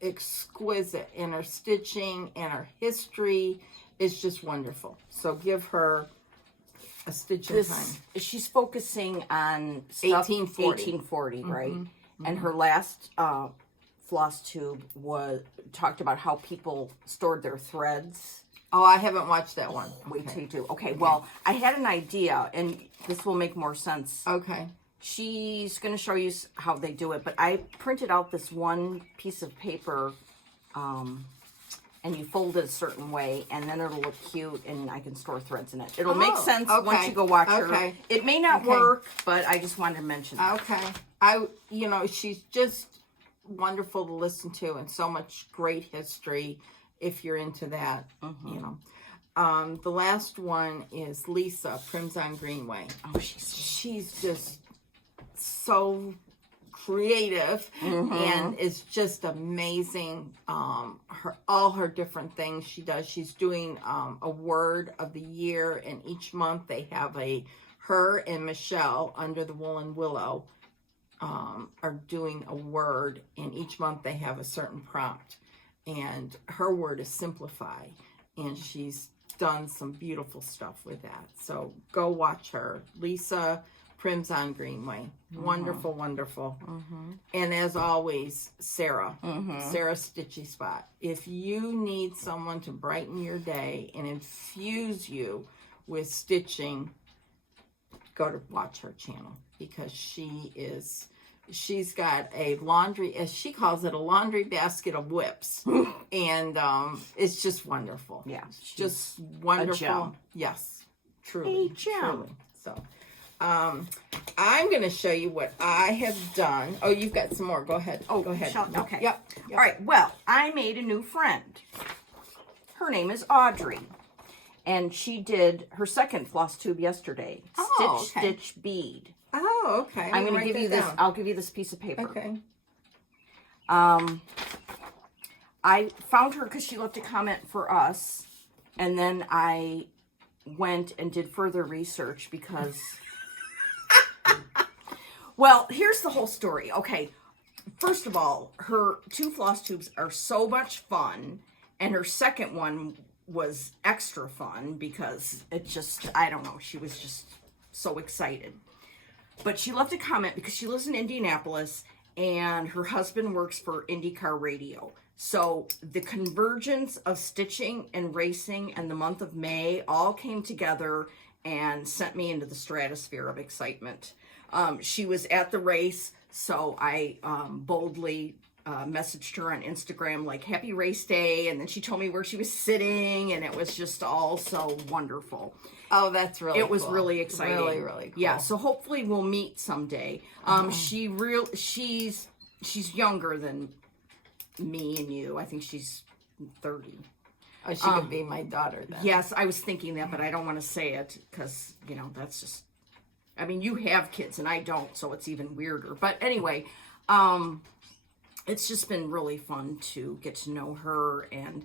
exquisite, and her stitching and her history is just wonderful. So give her A Stitch in Time. She's focusing on stuff 1840, right? And her last floss tube talked about how people stored their threads. Oh, I haven't watched that one. Wait till you do. Okay, well, I had an idea, and this will make more sense. Okay. She's going to show you how they do it, but I printed out this one piece of paper, and you fold it a certain way, and then it'll look cute, and I can store threads in it. It'll make sense once you go watch her. It may not work, but I just wanted to mention that. Okay. She's just wonderful to listen to, and so much great history if you're into that, The last one is Lisa, Crimson Greenway. Oh, she's just so creative, and it's just amazing. All her different things she does. She's doing a word of the year, and each month they have her and Michelle under the Woolen Willow are doing a word, and each month they have a certain prompt, and her word is simplify, and she's done some beautiful stuff with that. So go watch her. Lisa, Crimson Greenway. Wonderful, wonderful. And as always, Sarah. Sarah Stitchy Spot. If you need someone to brighten your day and infuse you with stitching, go to watch her channel, because she is she's got a laundry, as she calls it, a laundry basket of whips. And it's just wonderful. Yeah. Just wonderful. gem. Yes. Truly. A gem. Truly. So, I'm going to show you what I have done. Oh, you've got some more. Go ahead. Oh, go ahead. shall- okay. Yep. All right. Well, I made a new friend. Her name is Audrey. And she did her second floss tube yesterday. Oh, Stitch, okay. stitch, bead. Oh, okay. I'm going to Write give that you this. down. I'll give you this piece of paper. Okay. I found her because she left a comment for us. And then I went and did further research because... Well, here's the whole story. Okay. First of all, her 2 floss tubes are so much fun. And her second one was extra fun because it just, I don't know, she was just so excited. But she left a comment because she lives in Indianapolis and her husband works for IndyCar Radio. So the convergence of stitching and racing and the month of May all came together and sent me into the stratosphere of excitement. She was at the race, so I boldly messaged her on Instagram like happy race day, and then she told me where she was sitting, and it was just all so wonderful. Oh, that's really It was cool. really exciting. Really, really cool. Yeah, so hopefully we'll meet someday. She's younger than me and you. I think she's 30. Oh, she could be my daughter then. Yes, I was thinking that, but I don't want to say it because, you know, that's just, I mean, you have kids and I don't, so it's even weirder. But anyway, it's just been really fun to get to know her. And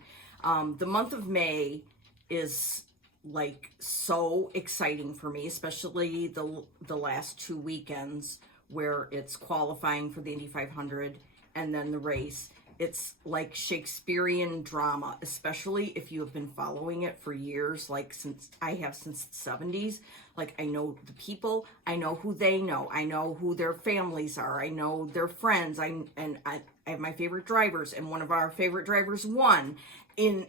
the month of May is like so exciting for me, especially the last 2 weekends where it's qualifying for the Indy 500 and then the race. It's like Shakespearean drama, especially if you have been following it for years, like since the 70s. Like, I know the people, I know who they know, I know who their families are, I know their friends, I have my favorite drivers, and one of our favorite drivers won in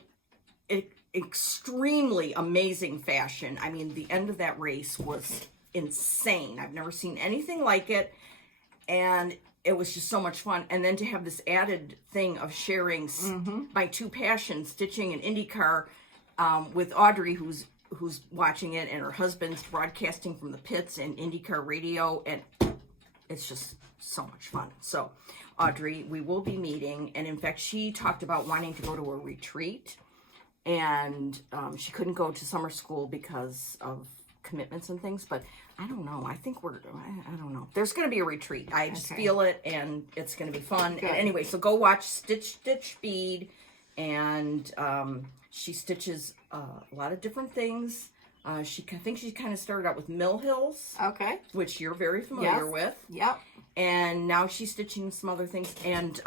extremely amazing fashion. I mean, the end of that race was insane. I've never seen anything like it, and it was just so much fun. And then to have this added thing of sharing my 2 passions, stitching and IndyCar, with Audrey, who's watching it, and her husband's broadcasting from the pits and IndyCar Radio, and it's just so much fun. So, Audrey, we will be meeting, and in fact, she talked about wanting to go to a retreat, and she couldn't go to summer school because of commitments and things, but I don't know. I think I don't know. There's going to be a retreat. I just feel it, and it's going to be fun. And anyway, so go watch Stitch, Stitch, Bead, and she stitches a lot of different things. I think she kind of started out with Mill Hills, Okay. which you're very familiar with. Yep. And now she's stitching some other things. And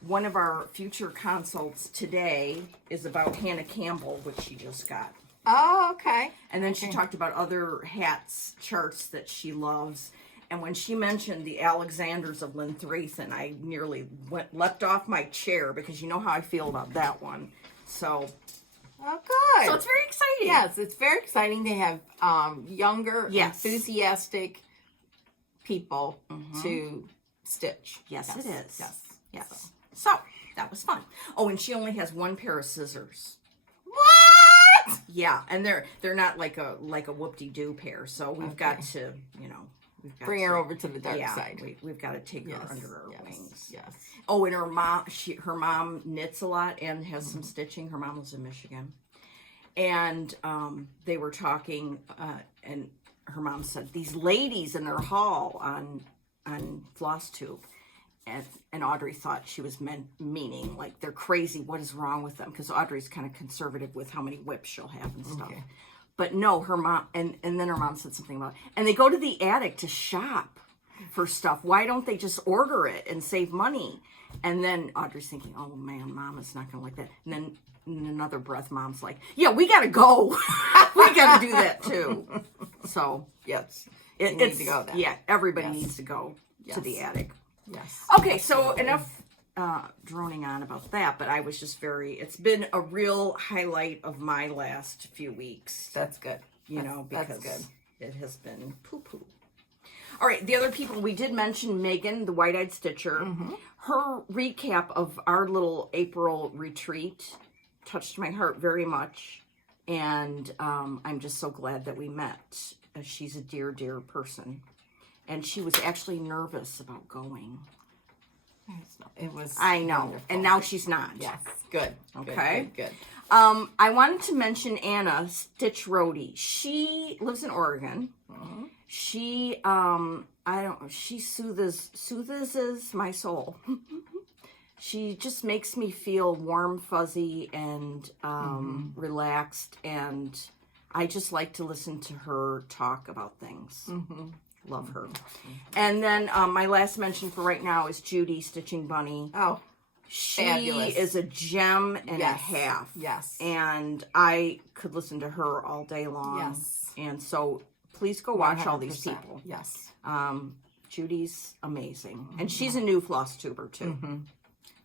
one of our future consults today is about Hannah Campbell, which she just got. Oh, okay. And then she talked about other hats, charts that she loves. And when she mentioned the Alexanders of Linthrathan, I nearly leapt off my chair because you know how I feel about that one. So, Oh, good. so it's very exciting. Yes, it's very exciting to have younger, Yes. enthusiastic people to stitch. Yes, it is. Yes. Yes. So, that was fun. Oh, and she only has 1 pair of scissors. What? Yeah, and they're not like a whoop-de-doo pair. So we've got to, we've got Bring to, her over to the dark side. We've got to take her under our wings. Yes. Oh, and her mom knits a lot and has some stitching. Her mom lives in Michigan, and they were talking, and her mom said these ladies in their hall on Flosstube. And Audrey thought she was meaning like they're crazy. What is wrong with them? Because Audrey's kind of conservative with how many whips she'll have and stuff. Okay. But no, her mom and then her mom said something about, and they go to the attic to shop for stuff. Why don't they just order it and save money? And then Audrey's thinking, oh man, Mom is not gonna like that. And then in another breath, Mom's like, yeah, we gotta go. We gotta do that too. So Yes. it's need to go then. Yeah, everybody needs to go to the attic. Yes. Okay, so enough droning on about that, but I was just it's been a real highlight of my last few weeks. That's good. Because that's good. it has been poo-poo. All right, the other people, we did mention Megan, the White-Eyed Stitcher. Her recap of our little April retreat touched my heart very much. And I'm just so glad that we met. She's a dear, dear person. And she was actually nervous about going. It was. I know. Wonderful. And now she's not. Yes. Good. Okay. Good. I wanted to mention Anna Stitch Roadie. She lives in Oregon. She she soothes my soul. She just makes me feel warm, fuzzy, and relaxed, and I just like to listen to her talk about things. Love her. And then my last mention for right now is Judy Stitching Bunny. Oh, she fabulous. is a gem and a half. Yes. And I could listen to her all day long. Yes. And so please go watch all these 100%. people. Yes. Judy's amazing. And she's a new Flosstuber too.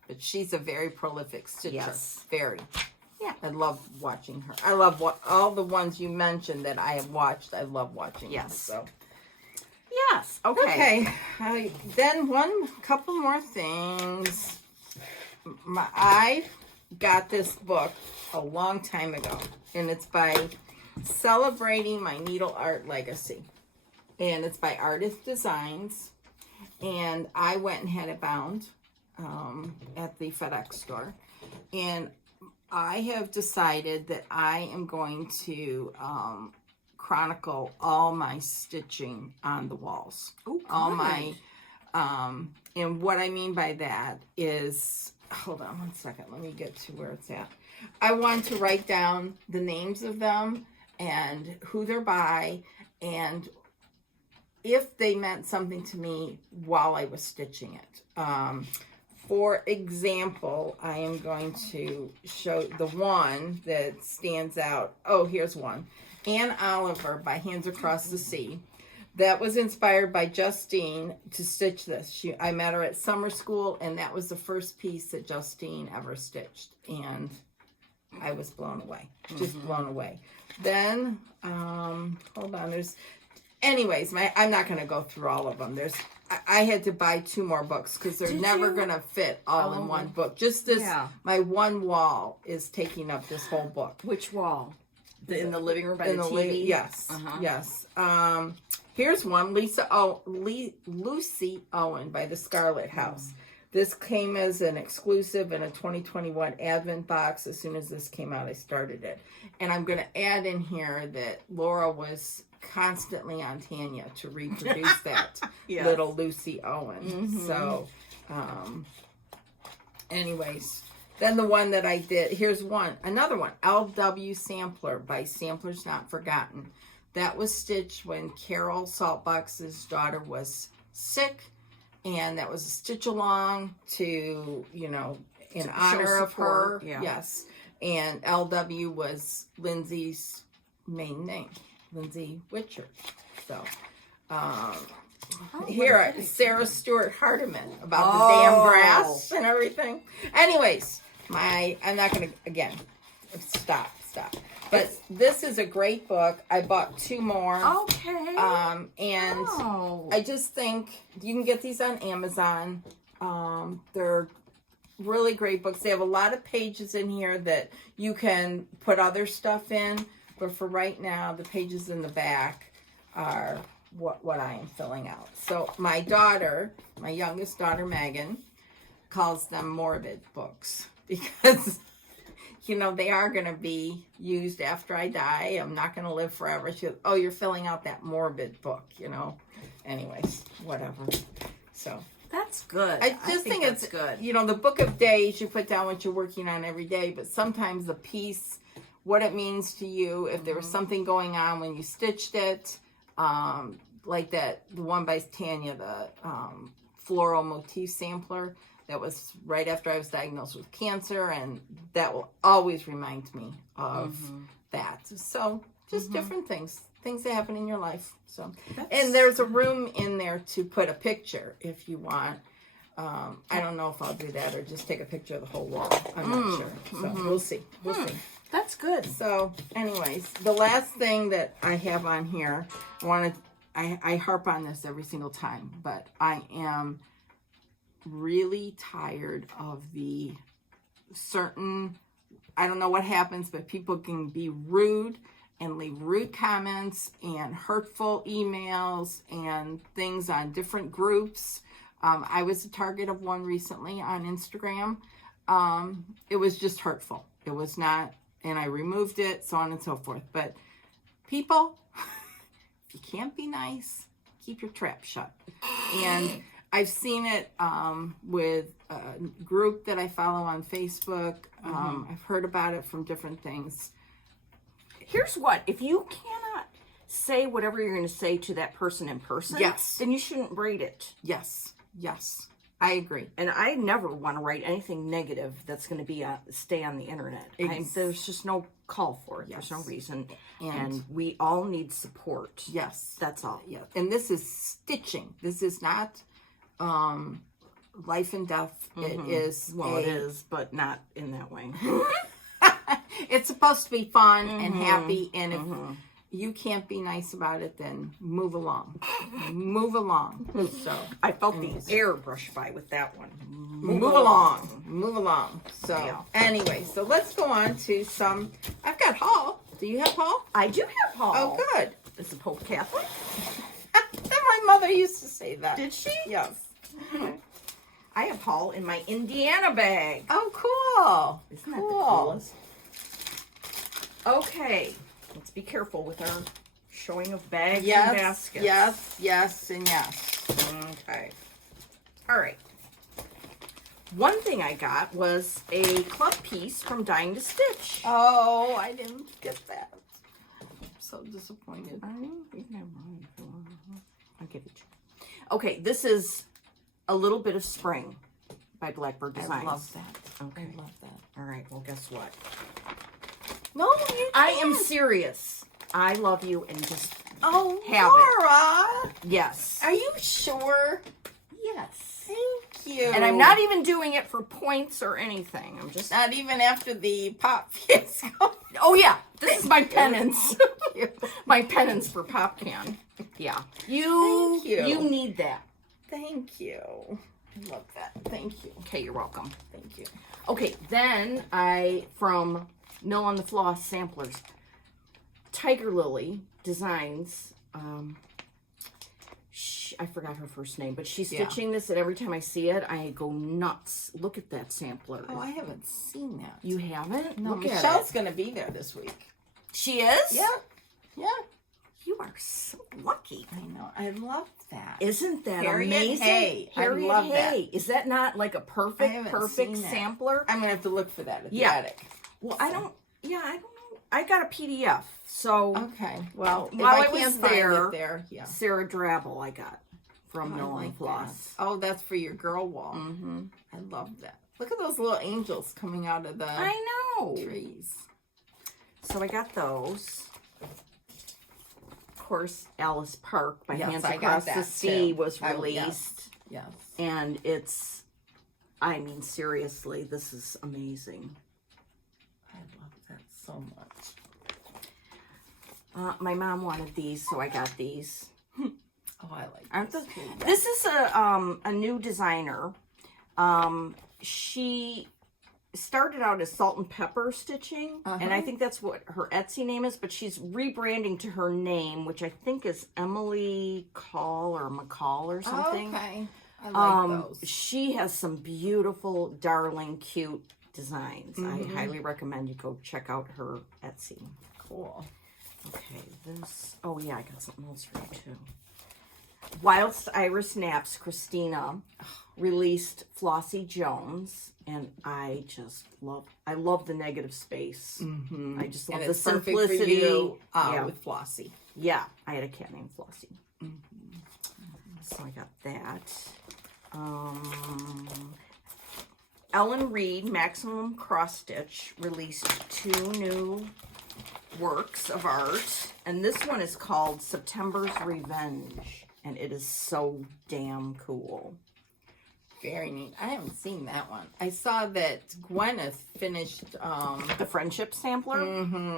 But she's a very prolific stitcher. Yes. Very. Yeah. I love watching her. I love all the ones you mentioned that I have watched. I love watching. Yes. Them, so. Yes. Okay. Then couple more things. I got this book a long time ago, and it's by Celebrating My Needle Art Legacy. And it's by Artist Designs. And I went and had it bound at the FedEx store. And I have decided that I am going to chronicle all my stitching on the walls. Oh, all good. my, and what I mean by that is, hold on one second, let me get to where it's at. I want to write down the names of them and who they're by and if they meant something to me while I was stitching it. For example, I am going to show the one that stands out. Oh, here's one. Anne Oliver by Hands Across the Sea. That was inspired by Justine to stitch this. I met her at summer school, and that was the first piece that Justine ever stitched. And I was blown away. Just blown away. Then, hold on. Anyways, I'm not going to go through all of them. I had to buy 2 more books because they're never going to fit all in one book. Just this, my one wall is taking up this whole book. Which wall? In the living room by the TV? Yes, yes. Here's one, Lucy Owen by the Scarlet House. This came as an exclusive in a 2021 Advent box. As soon as this came out, I started it. And I'm going to add in here that Laura was constantly on Tanya to reproduce that little Lucy Owen. So, anyways, then the one that I did, here's another one, LW Sampler by Samplers Not Forgotten. That was stitched when Carol Saltbox's daughter was sick, and that was a stitch along to, in honor of her. Yes. And LW was Lindsay's main name, Lindsay Witcher. So, here, Sarah Stewart Hardiman about the damn grass and everything. Anyways, I'm not going to, again, stop. But this is a great book. I bought 2 more. Okay. And I just think you can get these on Amazon. They're really great books. They have a lot of pages in here that you can put other stuff in. But for right now, the pages in the back are what I am filling out. So my youngest daughter, Megan, calls them morbid books because, they are going to be used after I die. I'm not going to live forever. She goes, oh, you're filling out that morbid book, Anyways, whatever. So that's good. I just think it's good. The book of days, you put down what you're working on every day, but sometimes the piece, what it means to you, if there was something going on when you stitched it, like the one by Tanya, the floral motif sampler, that was right after I was diagnosed with cancer, and that will always remind me of that. So just different things that happen in your life. So, and there's a room in there to put a picture if you want. I don't know if I'll do that or just take a picture of the whole wall. I'm not sure. So we'll see. We'll see. That's good. So anyways, the last thing that I have on here, I want to I harp on this every single time, but I am really tired of the certain, I don't know what happens, but people can be rude and leave rude comments and hurtful emails and things on different groups. I was the target of one recently on Instagram. It was just hurtful. It was not, and I removed it, so on and so forth. But people, if you can't be nice, keep your trap shut. And I've seen it with a group that I follow on Facebook. I've heard about it from different things. Here's what, if you cannot say whatever you're going to say to that person in person, Yes. then you shouldn't write it. Yes, I agree. And I never want to write anything negative that's going to be stay on the internet. There's just no call for it. Yes. There's no reason. And And we all need support. yes, That's all. yeah. And this is stitching. This is not life and death. It is. Well, it is, but not in that way. It's supposed to be fun and happy, and if you can't be nice about it, then move along. Move along. So I felt the air brush by with that one. move along. Move along. So Yeah. anyway, so let's go on to some. I've got Paul. Do you have Paul? I do have Paul. Oh, good. Is it Pope Catholic? My mother used to say that. Did she? Yes. I have Paul in my Indiana bag. Oh, cool. Isn't that the cool. coolest? Okay, let's be careful with our showing of bags and Yes, baskets. yes, and yes. Okay. All right. One thing I got was a club piece from Dying to Stitch. Oh, I didn't get that. I'm so disappointed. You can have mine if you want. I'll give it to you. Okay, this is A Little Bit of Spring by Blackbird Designs. I love that. Okay. I love that. All right, well, guess what? No, you I can't. am serious. I love you and just Oh, have it. Laura. Yes. Are you sure? Yes. Thank you. And I'm not even doing it for points or anything. I'm just... Not even after the pop fiasco. Oh, yeah. This is my penance. My penance for PopCan. Yeah. Thank you. You need that. Thank you. I love that. Thank you. Okay, you're welcome. Thank you. Okay, then from Mill on the Floss Samplers, Tiger Lily Designs, I forgot her first name, but she's stitching this, and every time I see it, I go nuts. Look at that sampler. Oh, I haven't seen that. You haven't? No, Look at Michelle's it. going to be there this week. She is? Yeah. You are so lucky. I know. I love that. Isn't that Harriet amazing? Hay. I Harriet love Hay. Is that not like a I perfect haven't seen that. sampler? I'm going to have to look for that at the Yeah. attic. Well, I don't know. I got a PDF, so Okay. Well, if while I I was can't find there, it there, yeah. Sarah Drabble I got from I Mill on like Floss. that. Oh, that's for your girl wall. Mm-hmm. I love that. Look at those little angels coming out of the I know. trees. So I got those. Of course, Alice Park by Yes, Hands I got Across the that, Sea too. was I- released. Yes. And it's, I mean, seriously, this is amazing. I love that so much. My mom wanted these, so I got these. Oh, I like Aren't this. the- This is a new designer. She started out as Salt and Pepper Stitching, and I think that's what her Etsy name is, but she's rebranding to her name, which I think is Emily Call or McCall or something. Okay. I like those. She has some beautiful, darling, cute designs. I highly recommend you go check out her Etsy. Cool. Okay, this... Oh, yeah, I got something else for you, too. Whilst Iris Naps, Christina released Flossie Jones, and I just love... I love the negative space. Mm-hmm. I just love And the it's perfect simplicity. for you Yeah. with Flossie. Yeah, I had a cat named Flossie. So I got that. Ellen Reed, Maximum Cross Stitch, released 2 new works of art. And this one is called September's Revenge. And it is so damn cool. Very neat. I haven't seen that one. I saw that Gwyneth finished The Friendship Sampler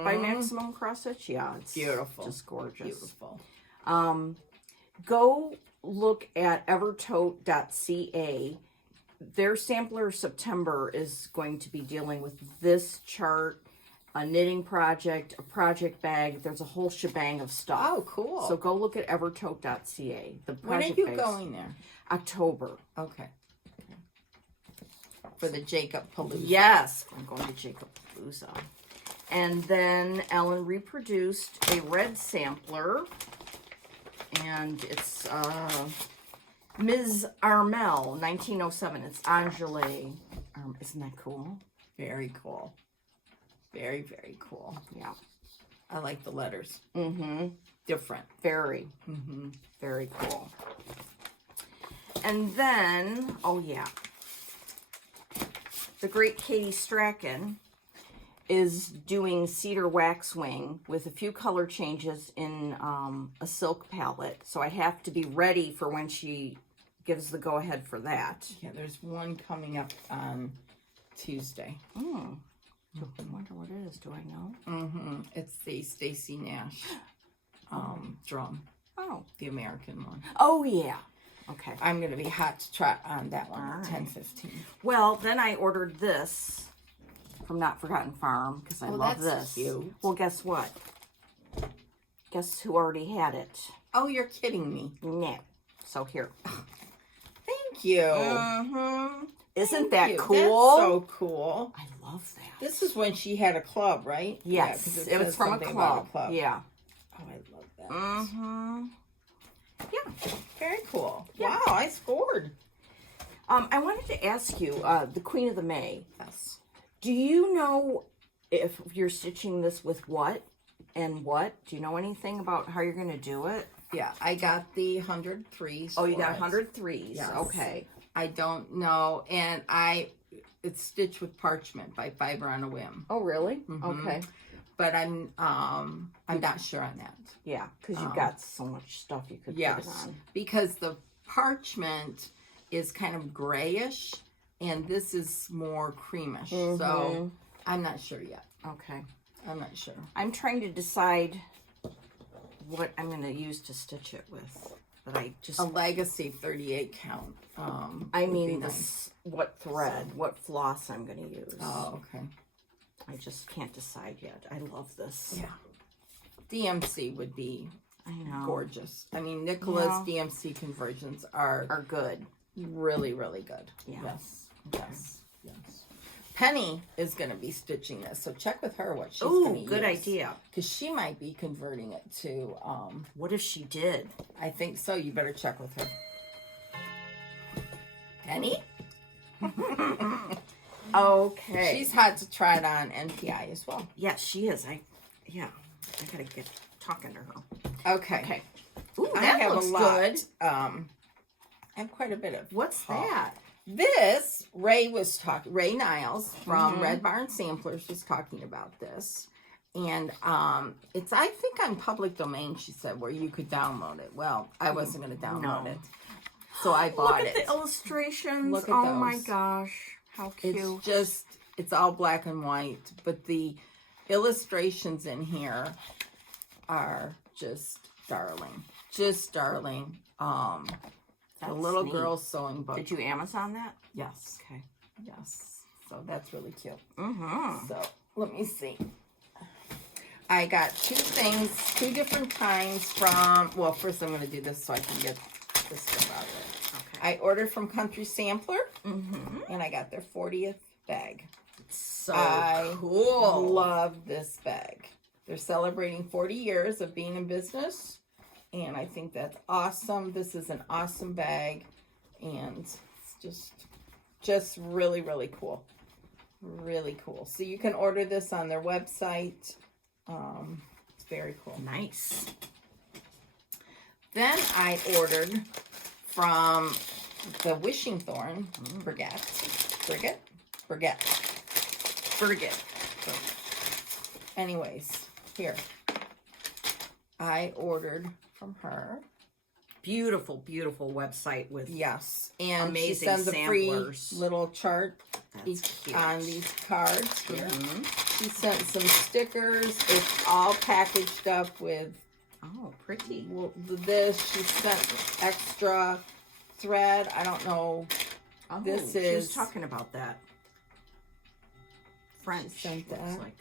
by Maximum Cross Stitch. Yeah, it's beautiful. just gorgeous. Beautiful. go look at evertote.ca. Their sampler September is going to be dealing with this chart, a knitting project, a project bag. There's a whole shebang of stuff. Oh, cool. So go look at evertote.ca. The When are project you bags. going there? October. Okay. For the Jacob Palooza. Yes, I'm going to Jacob Palooza. And then Ellen reproduced a red sampler, and it's Ms. Armel, 1907. It's Angele. Isn't that cool? Very cool. Very, very cool. Yeah. I like the letters. Mm-hmm. Different. Very. Mm-hmm. Very cool. And then, oh yeah, the great Katie Strachan is doing cedar waxwing with a few color changes in a silk palette. So I have to be ready for when she gives the go-ahead for that. Yeah, there's one coming up on Tuesday. Mm. I wonder what it is. Do I know? Mm-hmm. It's the Stacy Nash drum. Oh. The American one. Oh, yeah. Okay. I'm going to be hot to trot on that one All at right. 10:15. Well, then I ordered this from Not Forgotten Farm because I love that's this. cute. Well, guess what? Guess who already had it? Oh, you're kidding me. No. So here. Thank you. Mm-hmm. Isn't Thank that you. cool? That's so cool. I love that. This is when she had a club, right? Yes. 'cause it was says from a something about club. Yeah. Oh, I love that. Mm-hmm. Yeah. Very cool. Yeah. Wow, I scored. I wanted to ask you, the Queen of the May. Yes. Do you know if you're stitching this with what and what? Do you know anything about how you're going to do it? Yeah, I got the 103s. Oh, you for got it. 103s. Yes. Okay. I don't know, and it's stitched with parchment by Fiber on a Whim, Oh, really? Mhm. Okay. but I'm not sure on that Yeah, because you've got so much stuff you could put it yes, on. because the parchment is kind of grayish, and this is more creamish. So I'm not sure yet. Okay. I'm not sure. I'm trying to decide what I'm going to use to stitch it with. But I just... A legacy 38 count. I would be mean, nice. what thread, what floss I'm going to use. Oh, okay. I just can't decide yet. I love this. Yeah. DMC would be I know. gorgeous. I mean, Nicola's DMC conversions are good. really, really good. Yeah. Yes. Yes. Yes. Penny is going to be stitching this, so check with her what she's Oh, going to use. good idea. Because she might be converting it to, What if she did? I think so. You better check with her. Penny? Okay. She's had to try it on NPI as well. Yes, she is. I gotta get talking to her. Okay. Okay. Ooh, I that have looks a lot. good. I have quite a bit of. What's that? This, Ray Niles from Red Barn Samplers was talking about this. And it's, I think, on public domain, she said, where you could download it. Well, I wasn't going to download it. So I bought Look at it. the illustrations. Look at oh my those. gosh. How cute. It's all black and white. But the illustrations in here are just darling. Just darling. The little neat. girl's sewing book. Did you Amazon that? Yes. Okay. Yes. So that's really cute. Mm-hmm. So let me see. I got two different kinds from, well, first I'm going to do this so I can get this stuff out of it. Okay. I ordered from Country Sampler, Mm-hmm. and I got their 40th bag. So I cool. love this bag. They're celebrating 40 years of being in business, and I think that's awesome. This is an awesome bag, and it's just really, really cool. Really cool. So you can order this on their website. It's very cool. Nice. Then I ordered from the Wishing Thorn Brigette. Anyways, here. I ordered from her. Beautiful, beautiful website with Yes. And amazing she sends a free samplers. little chart That's cute. on these cards here. Mhm. She sent some stickers. It's all packaged up with Oh, pretty. Well, this, she sent extra thread. I don't know. Oh, This she was is- talking about that. French. She sent looks that. like.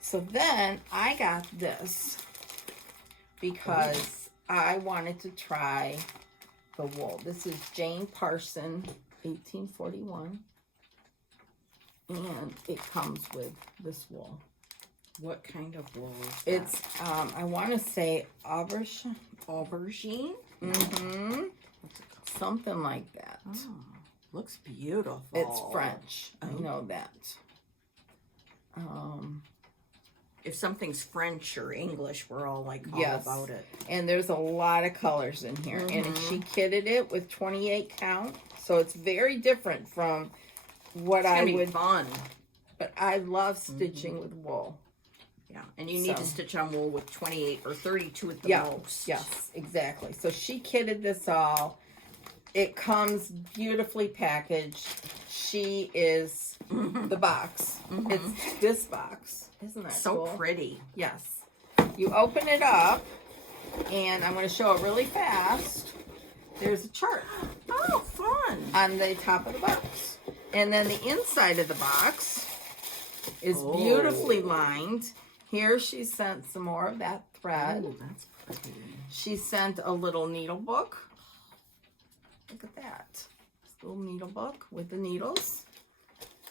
So then I got this because I wanted to try the wool. This is Jane Parson, 1841. And it comes with this wool. What kind of wool is that? It's, I want to say aubergine. aubergine. Mm-hmm. What's it called? Something like that. Oh, looks beautiful. It's French. I Oh. know that. If something's French or English, we're all like all Yes. about it. And there's a lot of colors in here. And she kitted it with 28 count. So it's very different from what It's gonna I be would. fun. But I love stitching with wool. Yeah, and you need to So- stitch on wool with 28 or 32 at the Yeah. most. Yes, exactly. So she kitted this all. It comes beautifully packaged. She is the box. It's this box. Isn't that So cool? pretty. Yes. You open it up, and I'm going to show it really fast. There's a chart Oh, fun. on the top of the box. And then the inside of the box is Oh. beautifully lined. Here she sent some more of that thread. Oh, that's pretty. She sent a little needle book. Look at that. This little needle book with the needles.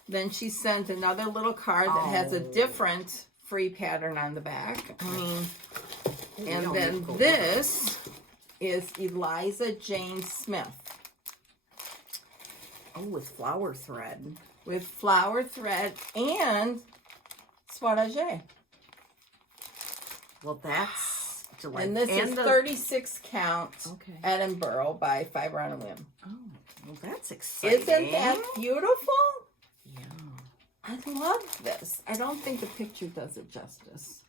Then she sent another little card that has a Oh. different free pattern on the back. I mean, We and don't then need to go this is Eliza Jane Smith Oh, with flower thread. with flower thread and soirage. Well, that's delightful. And this is 36 count Okay. Edinburgh by Fiber on a Whim. Oh, well, that's exciting. Isn't that beautiful? Yeah. I love this. I don't think the picture does it justice.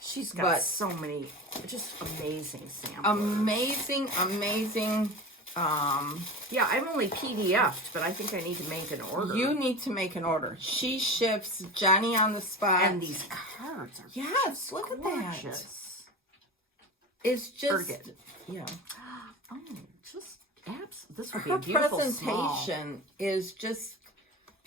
She's got But- so many, just amazing samples. Amazing, amazing. Yeah, I'm only PDF'd, but I think I need to make an order. You need to make an order. She ships Johnny on the spot. And these cards are Yes, look at that. gorgeous. It's just, Urgent. yeah. Oh, just this would be Her a beautiful presentation is just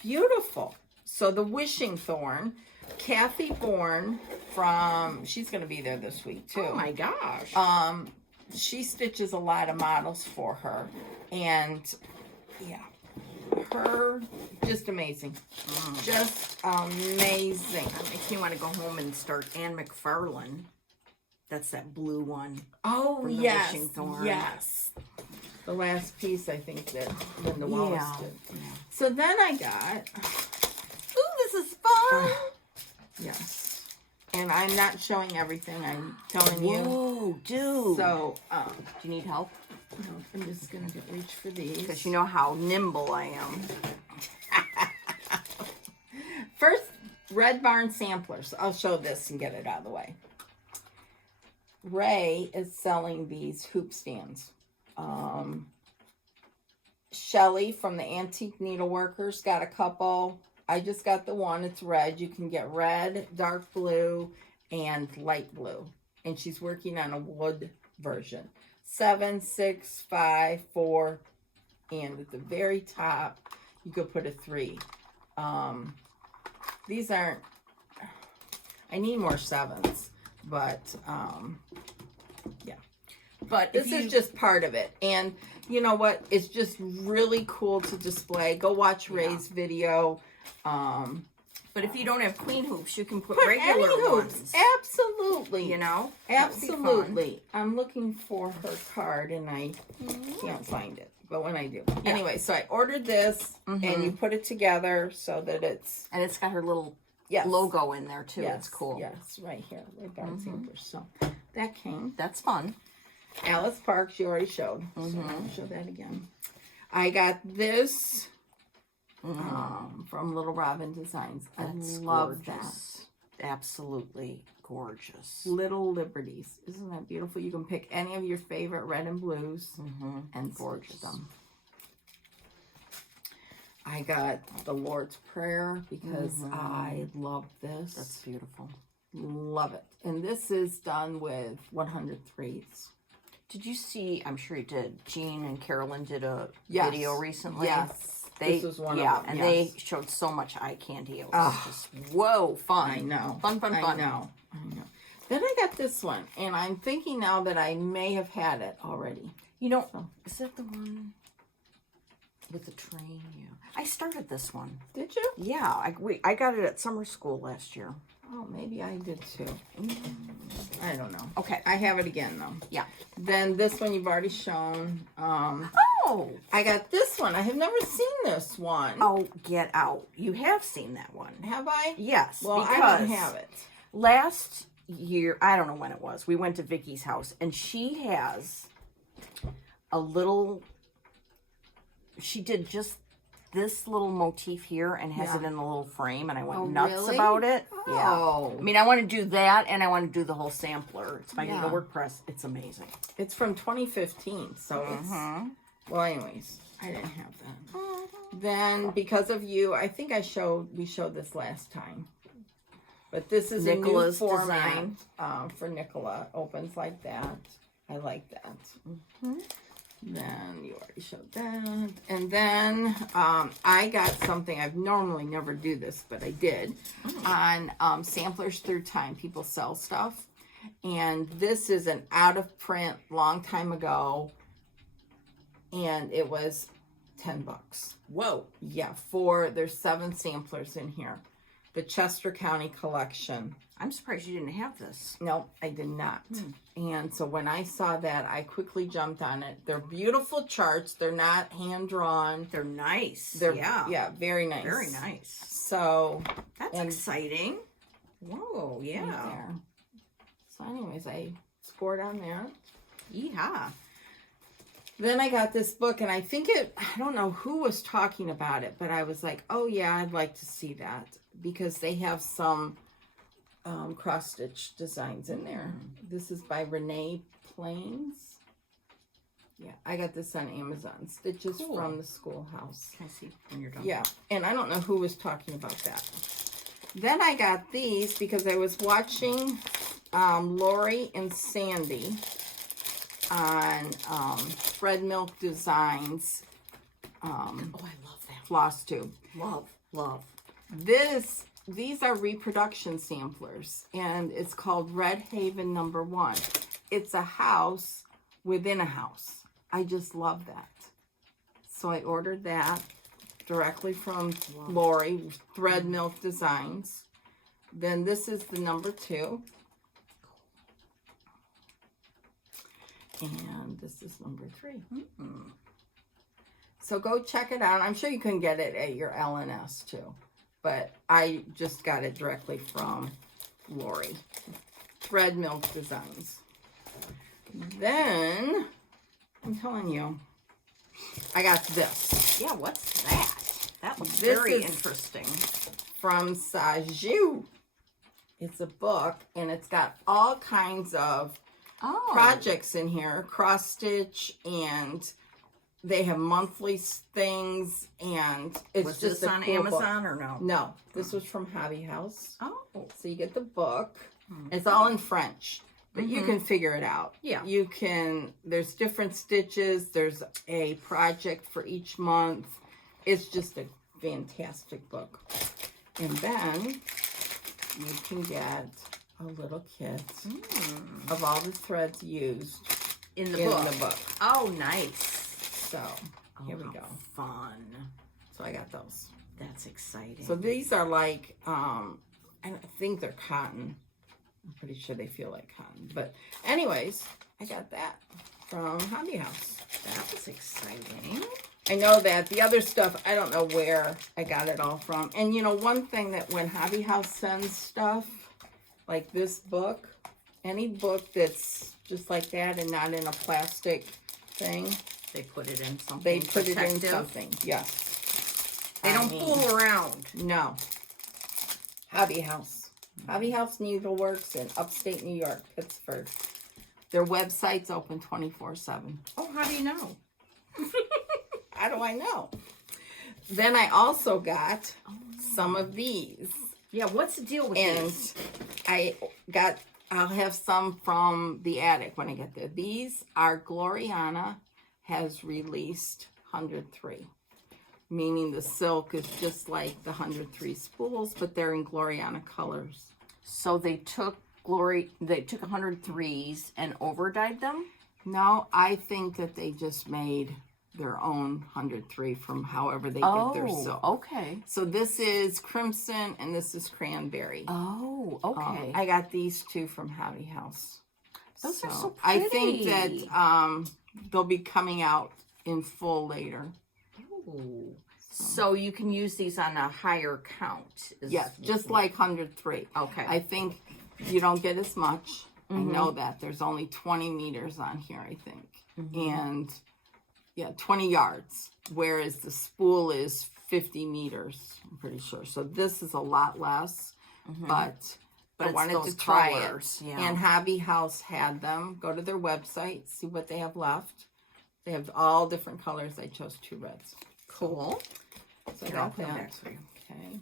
beautiful. So the Wishing Thorn, Kathy Bourne from, she's going to be there this week too. Oh my gosh. She stitches a lot of models for her, and yeah, her just amazing, just amazing. That makes me want to go home and start Anne McFarlane. That's that blue one. Oh From the yes, Wishing Thorn. yes. The last piece I think that Linda Wallace did. Yeah. So then I got, ooh, this is fun. Yes. And I'm not showing everything, I'm telling you. Whoa, dude. So, do you need help? I'm just going to reach for these. Because you know how nimble I am. First, Red Barn samplers. I'll show this and get it out of the way. Ray is selling these hoop stands. Shelly from the Antique Needleworkers got a couple. I just got the one. It's red. You can get red, dark blue, and light blue. And she's working on a wood version. 7, 6, 5, 4, and at the very top, you could put a 3. These aren't, I need more 7s, but yeah. But this is just part of it. And you know what? It's just really cool to display. Go watch Ray's video. But if you don't have queen hoops, you can put Put regular any hoops. ones. Absolutely. You know? That would be fun. Absolutely. I'm looking for her card and I can't find it. But when I do. Anyway, so I ordered this and you put it together so that it's And it's got her little yes. logo in there too. Yes, It's cool. Yes, right here. Red Barn Samplers. So that came. That's fun. Alice Parks, you already showed. So I'll show that again. I got this from Little Robin Designs. That's I love gorgeous. Absolutely gorgeous. that. Little Liberties. Isn't that beautiful? You can pick any of your favorite red and blues and gorgeous them. I got the Lord's Prayer because I love this. That's beautiful. Love it. And this is done with 103s. Did you see, I'm sure you did, Jean and Carolyn did a Yes. video recently? Yes. This was one yeah, of them. and yes. they showed so much eye candy. It was just, whoa, fun. I know. Fun. I know. Then I got this one, and I'm thinking now that I may have had it already. You know, is that the one with the train? Yeah. I started this one. Did you? Yeah, I got it at summer school last year. Oh, maybe I did too. I don't know. Okay. I have it again, though. Yeah. Then this one you've already shown. Oh. I got this one. I have never seen this one. Oh, get out. You have seen that one. Have I? Yes. Well, because I don't have it. last year, I don't know when it was, we went to Vicky's house, and she has a little, she did just this little motif here and has it in a little frame, and I went nuts really? about it. Oh. Yeah. I mean, I want to do that, and I want to do the whole sampler. It's my Yeah. needlework press. It's amazing. It's from 2015, so it's... Well, anyways, I didn't have that. Then, because of you, I think we showed this last time. But this is Nicola's a new format design. For Nicola. Opens like that. I like that. Then you already showed that. And then I got something. I've normally never do this, but I did. On Samplers Through Time. People sell stuff. And this is an out of print long time ago. And it was $10. Whoa. Yeah, there's 7 samplers in here. The Chester County collection. I'm surprised you didn't have this. No, I did not. And so when I saw that, I quickly jumped on it. They're beautiful charts. They're not hand-drawn. They're nice. They're, yeah, very nice. very nice. So. That's exciting. Whoa, yeah. Right there. So anyways, I scored on that. Yeehaw. Then I got this book, and I don't know who was talking about it, but I was like, oh yeah, I'd like to see that. Because they have some cross-stitch designs in there. This is by Renee Plains. Yeah, I got this on Amazon. Stitches from the Schoolhouse. Can I see when you're done? Yeah, and I don't know who was talking about that. Then I got these because I was watching Lori and Sandy on Thread Milk Designs. Oh, I love that. Flosstube. Love. These are reproduction samplers, and it's called Red Haven number 1. It's a house within a house. I just love that. So I ordered that directly from Lori, Thread Milk Designs. Then this is the number 2. And this is number 3. So go check it out. I'm sure you can get it at your LNS too. But I just got it directly from Lori. Thread Milk Designs. Then, I'm telling you, I got this. Yeah, what's that? That looks This very is interesting. From Saju. It's a book, and it's got all kinds of projects in here. Cross stitch, and they have monthly things, and it's Was just this a on cool Amazon book. or no? No, this was from Hobby House. Oh. So you get the book. It's all in French, but you can figure it out. Yeah. There's different stitches. There's a project for each month. It's just a fantastic book. And then you can get a little kit of all the threads used In the in book. the book. Oh, nice. So here we go. Fun. So I got those. That's exciting. So these are like, I think they're cotton. I'm pretty sure they feel like cotton. But anyways, I got that from Hobby House. that was exciting. I know that the other stuff, I don't know where I got it all from. And you know, one thing that when Hobby House sends stuff, like this book, any book that's just like that and not in a plastic thing, They put it in something they put it in protective. something. Yes. They don't fool around. No. Hobby House. Hobby House Needleworks in upstate New York, Pittsburgh. Their website's open 24/7. Oh, how do you know? How do I know? Then I also got some of these. Yeah, what's the deal with And these? I'll have some from the attic when I get there. These are Gloriana has released 103. Meaning the silk is just like the 103 spools, but they're in Gloriana colors. So they took 103s and over dyed them? No, I think that they just made their own 103 from however they get their silk. Okay. So this is crimson and this is cranberry. Oh, okay. I got these two from Howdy House. Those are so I pretty. think that they'll be coming out in full later. Ooh. So you can use these on a higher count. Yes, just like 103. Okay. I think you don't get as much. I know that. There's only 20 meters on here, I think. And, 20 yards. Whereas the spool is 50 meters, I'm pretty sure. So this is a lot less. But I wanted to try it. Yeah. And Hobby House had them. Go to their website, see what they have left. They have all different colors. I chose 2 reds. Cool. So I Here, I'll got put them that. back for you. Okay.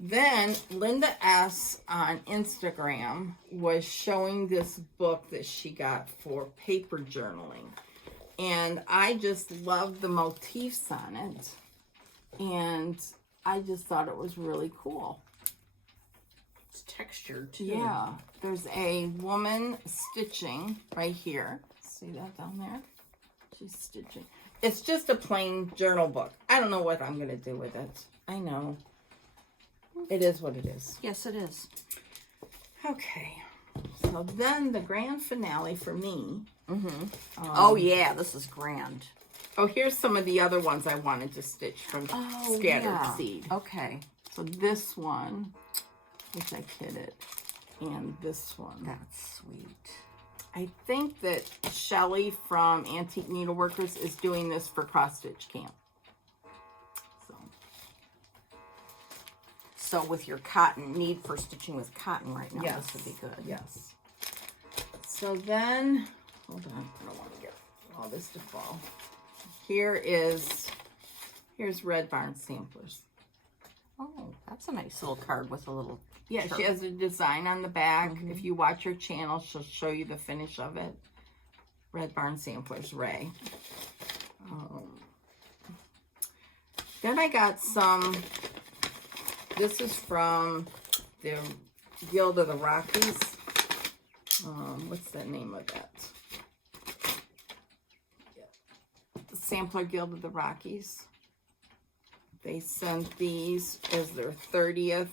Then Linda S. on Instagram was showing this book that she got for paper journaling. And I just loved the motifs on it. And I just thought it was really cool. It's textured too. Yeah. There's a woman stitching right here. See that down there? She's stitching. It's just a plain journal book. I don't know what I'm going to do with it. I know. It is what it is. Yes, it is. Okay. So then the grand finale for me. Oh yeah, this is grand. Oh, here's some of the other ones I wanted to stitch from Scattered Seed. Okay. So this one, which I kitted, and this one. That's sweet. I think that Shelly from Antique Needleworkers is doing this for cross stitch camp. So with your cotton need for stitching with cotton right now, Yes. this would be good. Yes. So then, hold on, I don't want to get all this to fall. Here's Red Barn Samplers. Oh, that's a nice little card with a little. Yeah, Sure. she has a design on the back. If you watch her channel, she'll show you the finish of it. Red Barn Samplers, Ray. Then I got some, this is from the Guild of the Rockies. What's the name of that? The Sampler Guild of the Rockies. They sent these as their 30th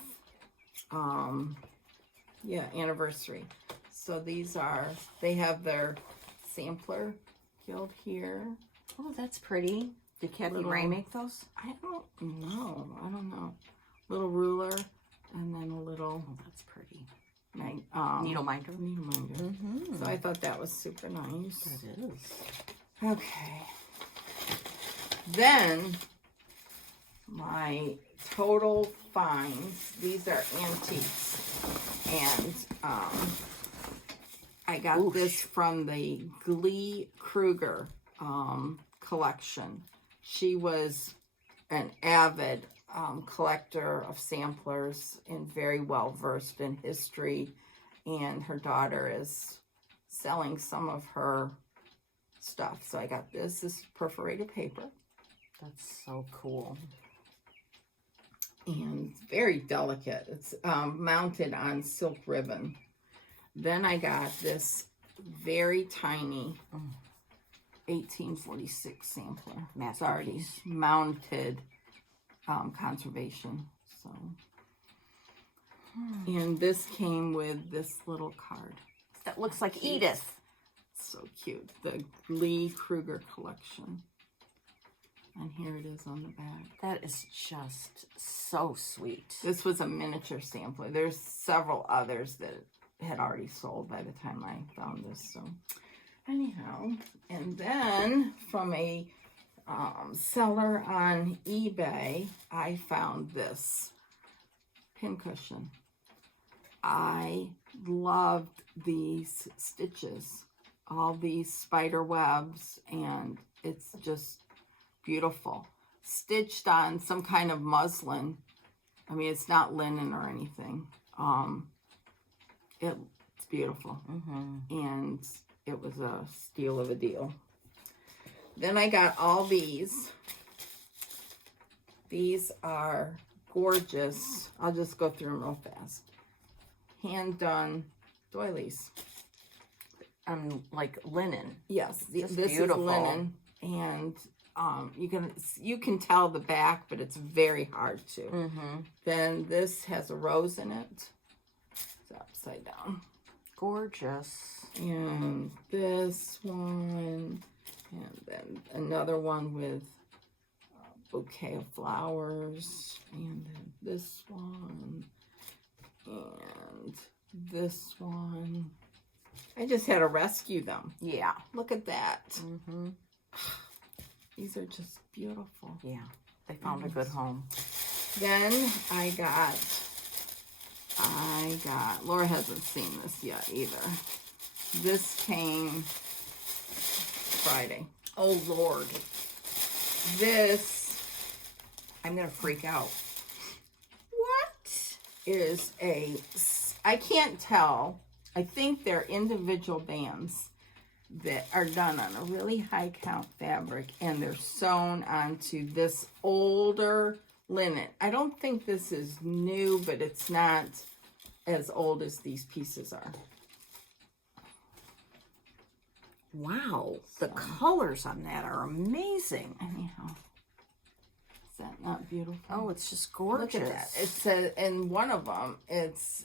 anniversary. So these are, they have their Sampler Guild here. Oh, that's pretty. Did Kathy Little- Ray make those? I don't know. Little ruler and then a little Oh, that's pretty. needle Needle minder. minder. So I thought that was super nice. It is. Okay. Then my total finds, these are antiques. And I got this from the Glee Kruger collection. She was an avid collector of samplers and very well versed in history. And her daughter is selling some of her stuff. So I got this. This is perforated paper. That's so cool. And very delicate. It's mounted on silk ribbon. Then I got this very tiny 1846 sampler. It's already Masterpiece. mounted conservation. So, and this came with this little card. That looks like Edith. So cute. The Glee Kruger collection. And here it is on the back. That is just so sweet. This was a miniature sampler. There's several others that had already sold by the time I found this. So anyhow, and then from a seller on eBay, I found this pincushion. I loved these stitches, all these spider webs, and it's just beautiful. Stitched on some kind of muslin I mean, it's not linen or anything. It's beautiful. And it was a steal of a deal. Then I got all these. These are gorgeous. I'll just go through them real fast. Hand done doilies. Like linen. Yes, Just this beautiful. is linen, and you can tell the back, but it's very hard to. Then this has a rose in it. It's upside down. Gorgeous. And this one, and then another one with a bouquet of flowers, and then this one, and this one. I just had to rescue them. Yeah. Look at that. These are just beautiful. Yeah. They found a good home. Then I got, Laura hasn't seen this yet either. This came Friday. Oh, Lord. This I'm going to freak out. what is I can't tell. I think they're individual bands that are done on a really high count fabric, and they're sewn onto this older linen. I don't think this is new, but it's not as old as these pieces are. Wow. The colors on that are amazing. Anyhow, is that not beautiful? Oh, it's just gorgeous. Look at that. It says in one of them, it's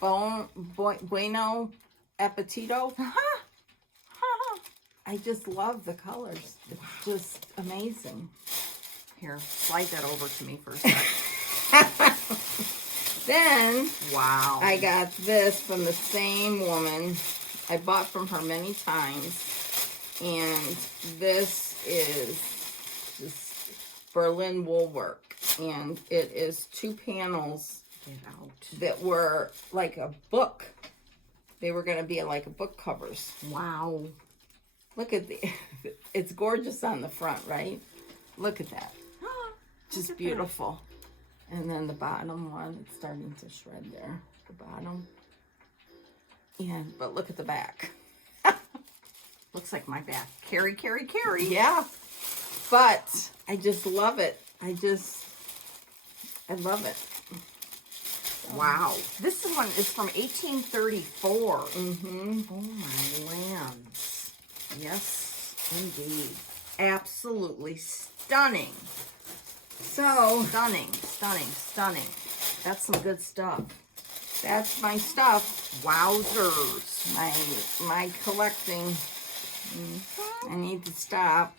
bueno appetito. I just love the colors. It's just amazing. Here, slide that over to me for a second. Then Wow. I got this from the same woman. I bought from her many times. And this is just Berlin wool work. And it is 2 panels Get out. that were like a book. They were going to be like a book covers. Wow. Look at it's gorgeous on the front, right? Look at that. Just at beautiful. And then the bottom one, it's starting to shred there. The bottom. But look at the back. Looks like my back. Carry, carry, carry. Yeah. But I just love it. I love it. Wow. This one is from 1834. Oh, my lands. Yes, indeed. Absolutely stunning. So Stunning, stunning, stunning. That's some good stuff. that's my stuff. Wowzers. My collecting. I need to stop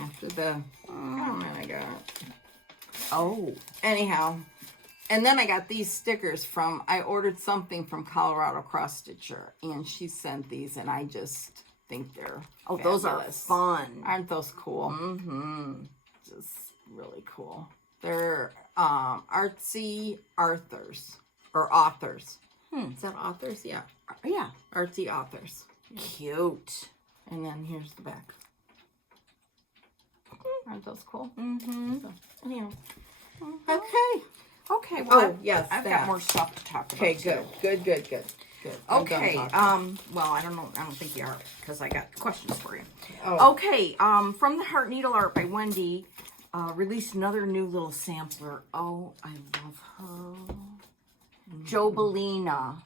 after the comment I got. Oh. Anyhow, and then I got these stickers I ordered something from Colorado Cross Stitcher, and she sent these, and I just think they're Those are fabulous. fun. Aren't those cool? Just really cool. They're artsy authors. Is that authors? Yeah. Yeah. Artsy authors. Cute. And then here's the back. Aren't those cool? So, anyhow. Okay. Okay, well, yes, I've that. got more stuff to talk about. Okay, too. good. I'm done Okay, talking. well, I don't think you are, because I got questions for you. Oh. Okay, from the Heart Needle Art by Wendy, released another new little sampler. Oh, I love her. Joe Biena.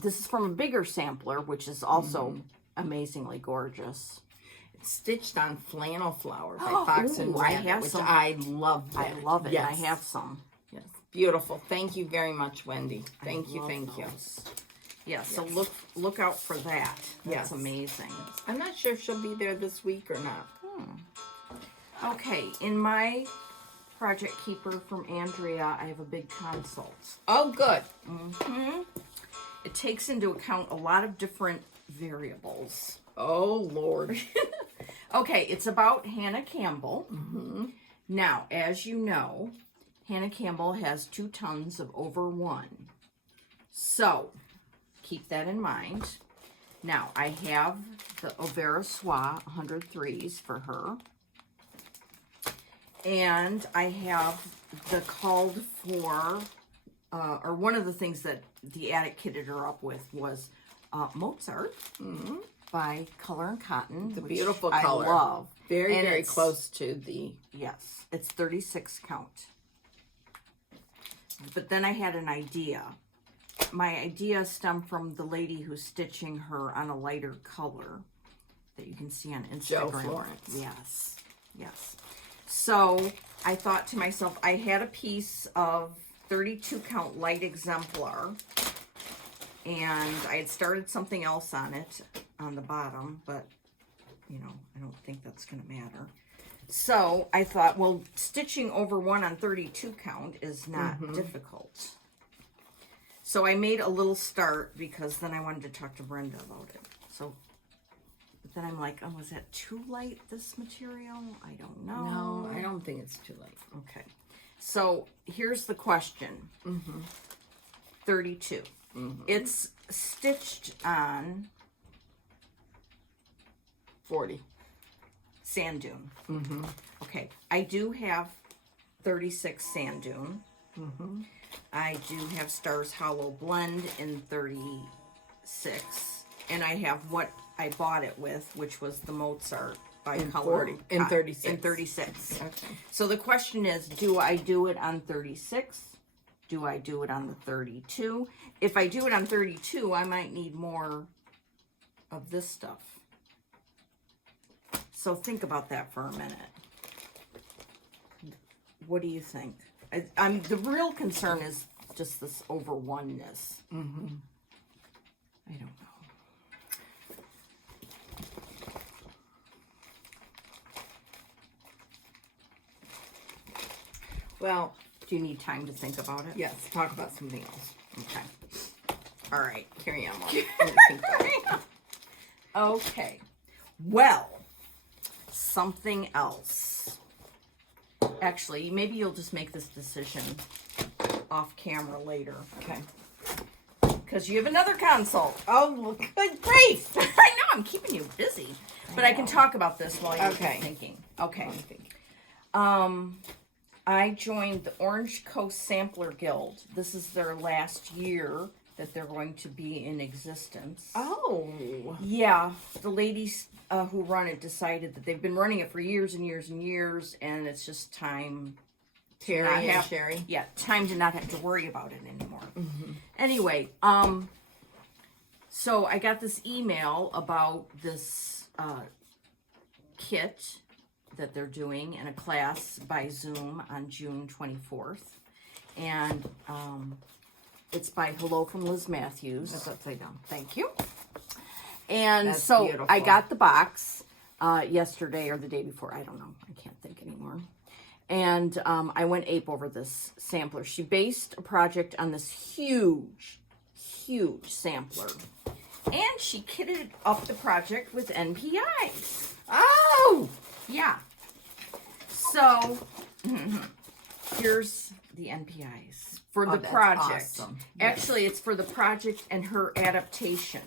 This is from a bigger sampler, which is also amazingly gorgeous. It's stitched on flannel flower by Fox and ooh, I Brenda, have which some. I love. I love it. Yes. I have some. Yes, beautiful. Thank you very much, Wendy. Thank you. Yeah, so look out for that. That's Yes. amazing. I'm not sure if she'll be there this week or not. Okay, in my Project Keeper from Andrea, I have a big consult. Oh, good. It takes into account a lot of different variables. Oh, Lord. Okay, it's about Hannah Campbell. Now, as you know, Hannah Campbell has 2 tons of over 1. So, keep that in mind. Now, I have the Overa Soie 103s for her. And I have the called for, or one of the things that the attic kitted her up with was Mozart by Color and Cotton. The which beautiful color. I love. Very, And very it's- close to the... Yes, it's 36 count. But then I had an idea. My idea stemmed from the lady who's stitching her on a lighter color that you can see on Instagram. Joe Florence. Yes, yes. So I thought to myself, I had a piece of 32 count light exemplar, and I had started something else on it on the bottom, but you know, I don't think that's going to matter. So I thought, well, stitching over one on 32 count is not difficult. So I made a little start because then I wanted to talk to Brenda about it. So, but then I'm like, oh, was that too light, this material? I don't know. No, I don't think it's too late. Okay. So here's the question. 32. It's stitched on 40. sand dune. Okay. I do have 36 sand dune. I do have Stars Hollow Blend in 36. And I have what I bought it with, which was the Mozart by In Color. 40. In 36. In 36. Okay. So the question is, do I do it on 36? Do I do it on the 32? If I do it on 32, I might need more of this stuff. So think about that for a minute. What do you think? I'm the real concern is just this over oneness. I don't know. Well, Do you need time to think about it? yes, talk about something else. Okay. All right. Carry on. While I think about it. Okay. Well, something else. Actually, maybe you'll just make this decision off camera later. Okay. Because you have another consult. Oh, good grief! I know, I'm keeping you busy. But I can talk about this while you're Okay. thinking. Okay. I'm thinking. I joined the Orange Coast Sampler Guild. This is their last year that they're going to be in existence. Oh. Yeah, the ladies who run it decided that they've been running it for years and years and years, and it's just time. Terry and Sherry. Yeah, time to not have to worry about it anymore. Anyway, so I got this email about this kit that they're doing in a class by Zoom on June 24th, and it's by Hello from Liz Matthews. That's upside down. Thank you. And That's so beautiful. I got the box yesterday or the day before. I don't know. I can't think anymore. And I went ape over this sampler. She based a project on this huge, huge sampler. And she kitted up the project with NPIs. Oh! Yeah. So, here's the NPIs for the that's project. awesome. Yes. Actually, it's for the project and her adaptation.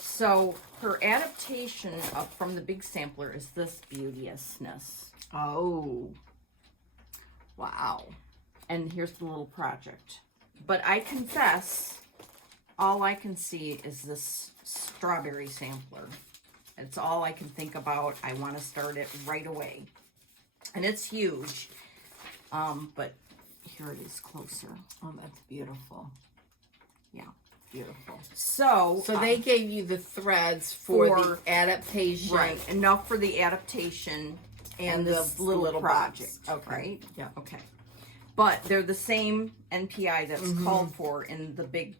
So, her adaptation from the big sampler is this beauteousness. Oh. Wow. And here's the little project. But I confess, all I can see is this strawberry sampler. It's all I can think about. I want to start it right away. And it's huge. But here it is closer. Oh, that's beautiful. Yeah. Beautiful. So they gave you the threads for for- the adaptation. right, enough for the adaptation and this the little project. box. Okay. Right? Yeah. Okay. But they're the same NPI that's called for in the big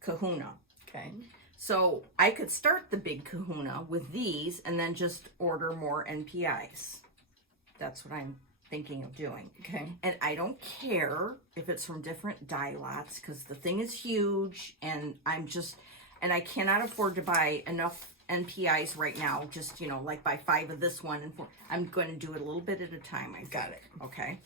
kahuna. Okay. So I could start the big kahuna with these and then just order more NPIs. That's what I'm thinking of doing. Okay. And I don't care if it's from different dye lots because the thing is huge and and I cannot afford to buy enough NPIs right now. Just, like buy 5 of this one and 4. I'm going to do it a little bit at a time. I think. Got it. Okay.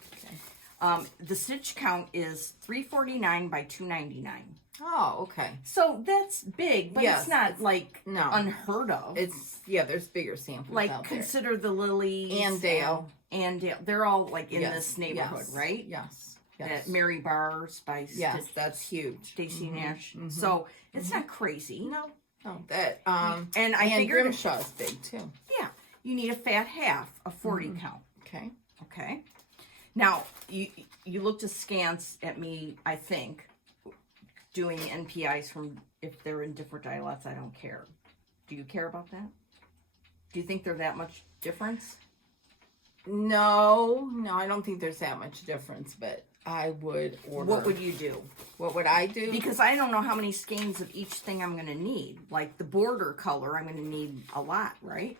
The stitch count is 349 by 299. Oh, okay. So that's big, but Yes, it's not like no. unheard of. It's there's bigger samples like out there. consider the Lilies And Dale. and Dale. They're all like in Yes, this neighborhood, yes, right? Yes. At Yes. Mary Bars by Yes, that's huge. Stacy Mhm, Nash. mhm. So it's not crazy. No, that And I figured Grimshaw's big too. yeah, you need a fat half, a 40 count. Okay. Okay. Now you looked askance at me, I think, doing NPIs from if they're in different dialects. I don't care. Do you care about that? Do you think they're that much difference? No, I don't think there's that much difference, but I would order. What would you do? What would I do? Because I don't know how many skeins of each thing I'm going to need. Like the border color, I'm going to need a lot, right?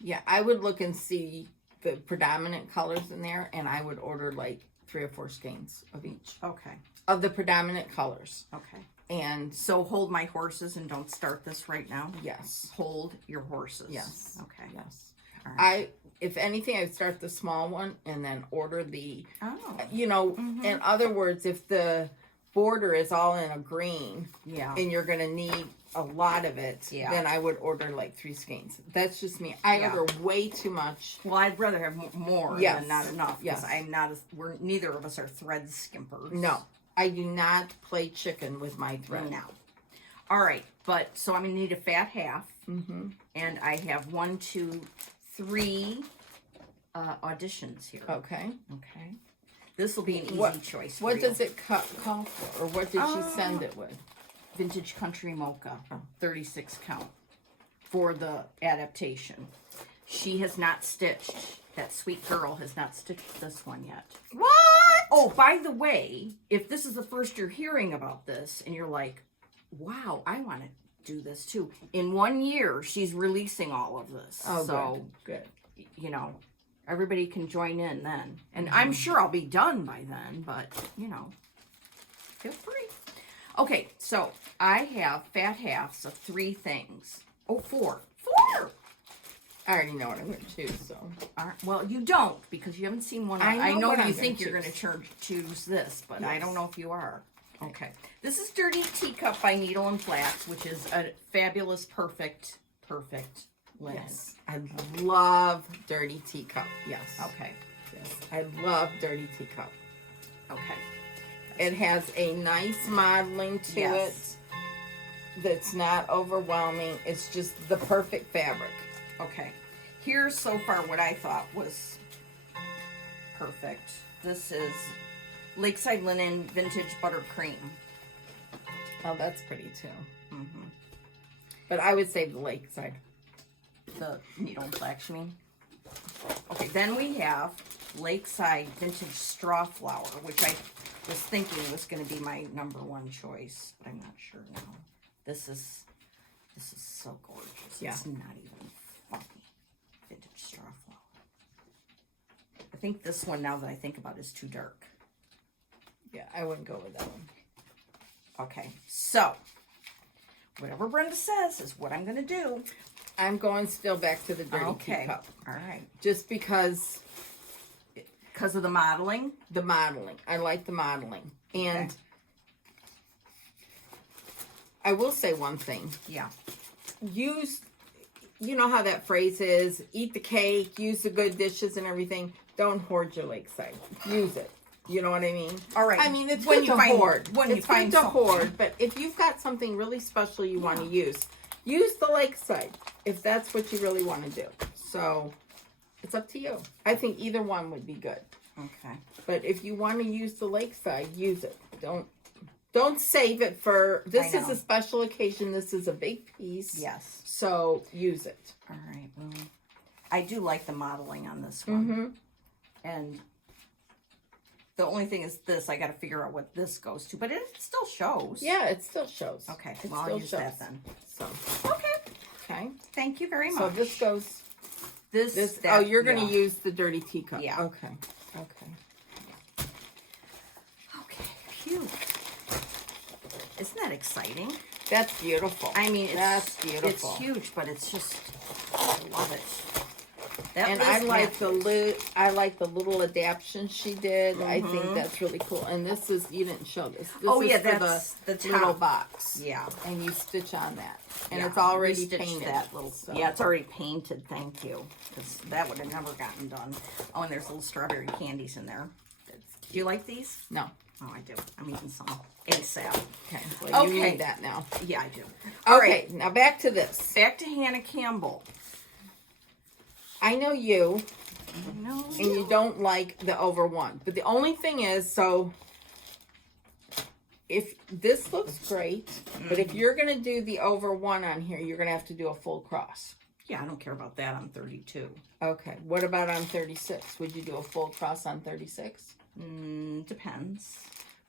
Yeah, I would look and see the predominant colors in there, and I would order like 3 or 4 skeins of each Okay. of the predominant colors. Okay. And So hold my horses and don't start this right now. yes, Hold your horses. yes, Okay. yes. All right. If anything, I'd start the small one and then order the. Oh. In other words, if the border is all in a green Yeah. and you're gonna need a lot of it, Yeah. then I would order like 3 skeins. That's just me. I Yeah. order way too much. Well, I'd rather have more Yes. than not enough. Yes. Because I'm not. We're neither of us are thread skimpers. No, I do not play chicken with my thread. No. All right, but so I'm gonna need a fat half, Mm-hmm. and I have 1, 2, 3 auditions here. Okay. Okay. This will be an easy What- choice. For What you. does it call for, or what did she send it with? Vintage Country Mocha, 36 count for the adaptation. She has not stitched. That sweet girl has not stitched this one yet. What? Oh, by the way, if this is the first you're hearing about this and you're like, wow, I want to do this too. In 1 year, she's releasing all of this. Oh, so, good. you know, everybody can join in then. And I'm sure I'll be done by then, but, feel free. Okay, so I have fat halves of 3 things. Oh, 4. 4! I already know what I'm going to choose, so. Well, you don't, because you haven't seen one. I know what you I'm think gonna you're going to choose this, but I Yes. don't know if you are. Okay. This is Dirty Teacup by Needle and Flax, which is a fabulous, perfect linen. Yes. I love Dirty Teacup. Yes. Okay. Yes. I love Dirty Teacup. Okay. It has a nice modeling to Yes. it that's not overwhelming. It's just the perfect fabric. Okay. Here's so far what I thought was perfect. This is Lakeside Linen Vintage Buttercream. Oh, that's pretty too. Mm-hmm. But I would say the Lakeside. The Needle and Flax, you mean? Okay, then we have Lakeside Vintage Straw Flower, which I was thinking was going to be my #1 choice, but I'm not sure now. This is so gorgeous. Yeah. It's not even funny. Vintage Straw Flower. I think this one, now that I think about it, is too dark. Yeah, I wouldn't go with that one. Okay, so whatever Brenda says is what I'm going to do. I'm going still back to the Dirty Okay. Teacup. All right. Just because Because of the modeling? the modeling. I like the modeling. And Okay. I will say one thing. Yeah. Use, you know how that phrase is, eat the cake, use the good dishes and everything. Don't hoard your Lakeside. Use it. You know what I mean? All right. I mean, it's When good you to find- hoard. when you it's find good to something. hoard, but if you've got something really special you want to use the Lakeside if that's what you really want to do. So it's up to you. I think either one would be good. Okay. But if you want to use the Lakeside, use it. Don't save it for, this I is know. a special occasion. This is a big piece. Yes. So use it. All right. Well, I do like the modeling on this one. Mm-hmm. And the only thing is this, I got to figure out what this goes to, but it still shows. Yeah, it still shows. Okay. It Well, still I'll use shows. that then. So, Okay. okay. Thank you very much. So this goes, this oh, you're going to yeah. use the Dirty Teacup. Yeah. Okay. Okay. Okay. Phew. Isn't that exciting? That's beautiful. I mean, That's beautiful. It's huge, but it's just, I love it. And I like I like the little adaptation she did. I think that's really cool. And this is, you didn't show this. This Oh, is yeah, for that's the little top. box. Yeah. And you stitch on that. And Yeah, it's already we stitched painted. that little, so. Yeah, it's already painted, thank you. Because that would have never gotten done. Oh, and there's little strawberry candies in there. Do you like these? No. Oh, I do. I'm eating some ASAP. Okay. Well, you Okay. need that now. Yeah, I do. All Okay. right. Now back to this. Back to Hannah Campbell. I know you. No. And you don't like the over one. But the only thing is, so if this looks great, but if you're going to do the over one on here, you're going to have to do a full cross. Yeah, I don't care about that on 32. Okay. What about on 36? Would you do a full cross on 36? Depends.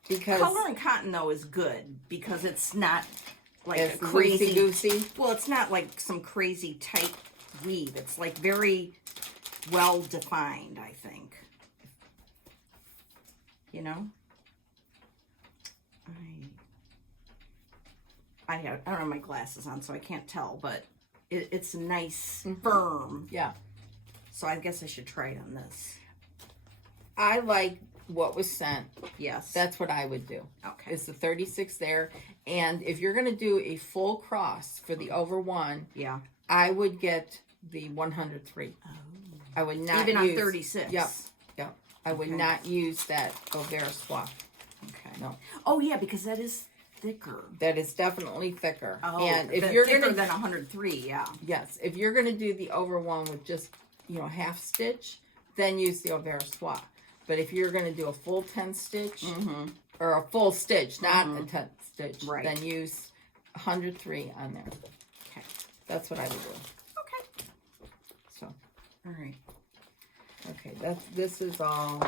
Because Color and cotton, though, is good because it's not like it's a crazy goosey. Well, it's not like some crazy tight weave. It's like very well defined, I think. You know? I don't have my glasses on, so I can't tell, but it's nice, firm. Yeah. So I guess I should try it on this. I like what was sent. Yes. That's what I would do. Okay. It's the 36 there. And if you're going to do a full cross for the over one, Yeah. I would get the 103. Oh. I would not Even use, on 36. Yep. Yep. I would Okay. not use that Overa swap. Okay. No. Oh, yeah, because that is thicker. That is definitely thicker. Oh, and if you're thicker going to than 103, yeah. yes, if you're going to do the over one with just, half stitch, then use the Overa swap. But if you're going to do a full 10 stitch or a full stitch, not a 10 stitch, Right. then use 103 on there. Okay. That's what I would do. Okay. So, All right. okay, this is all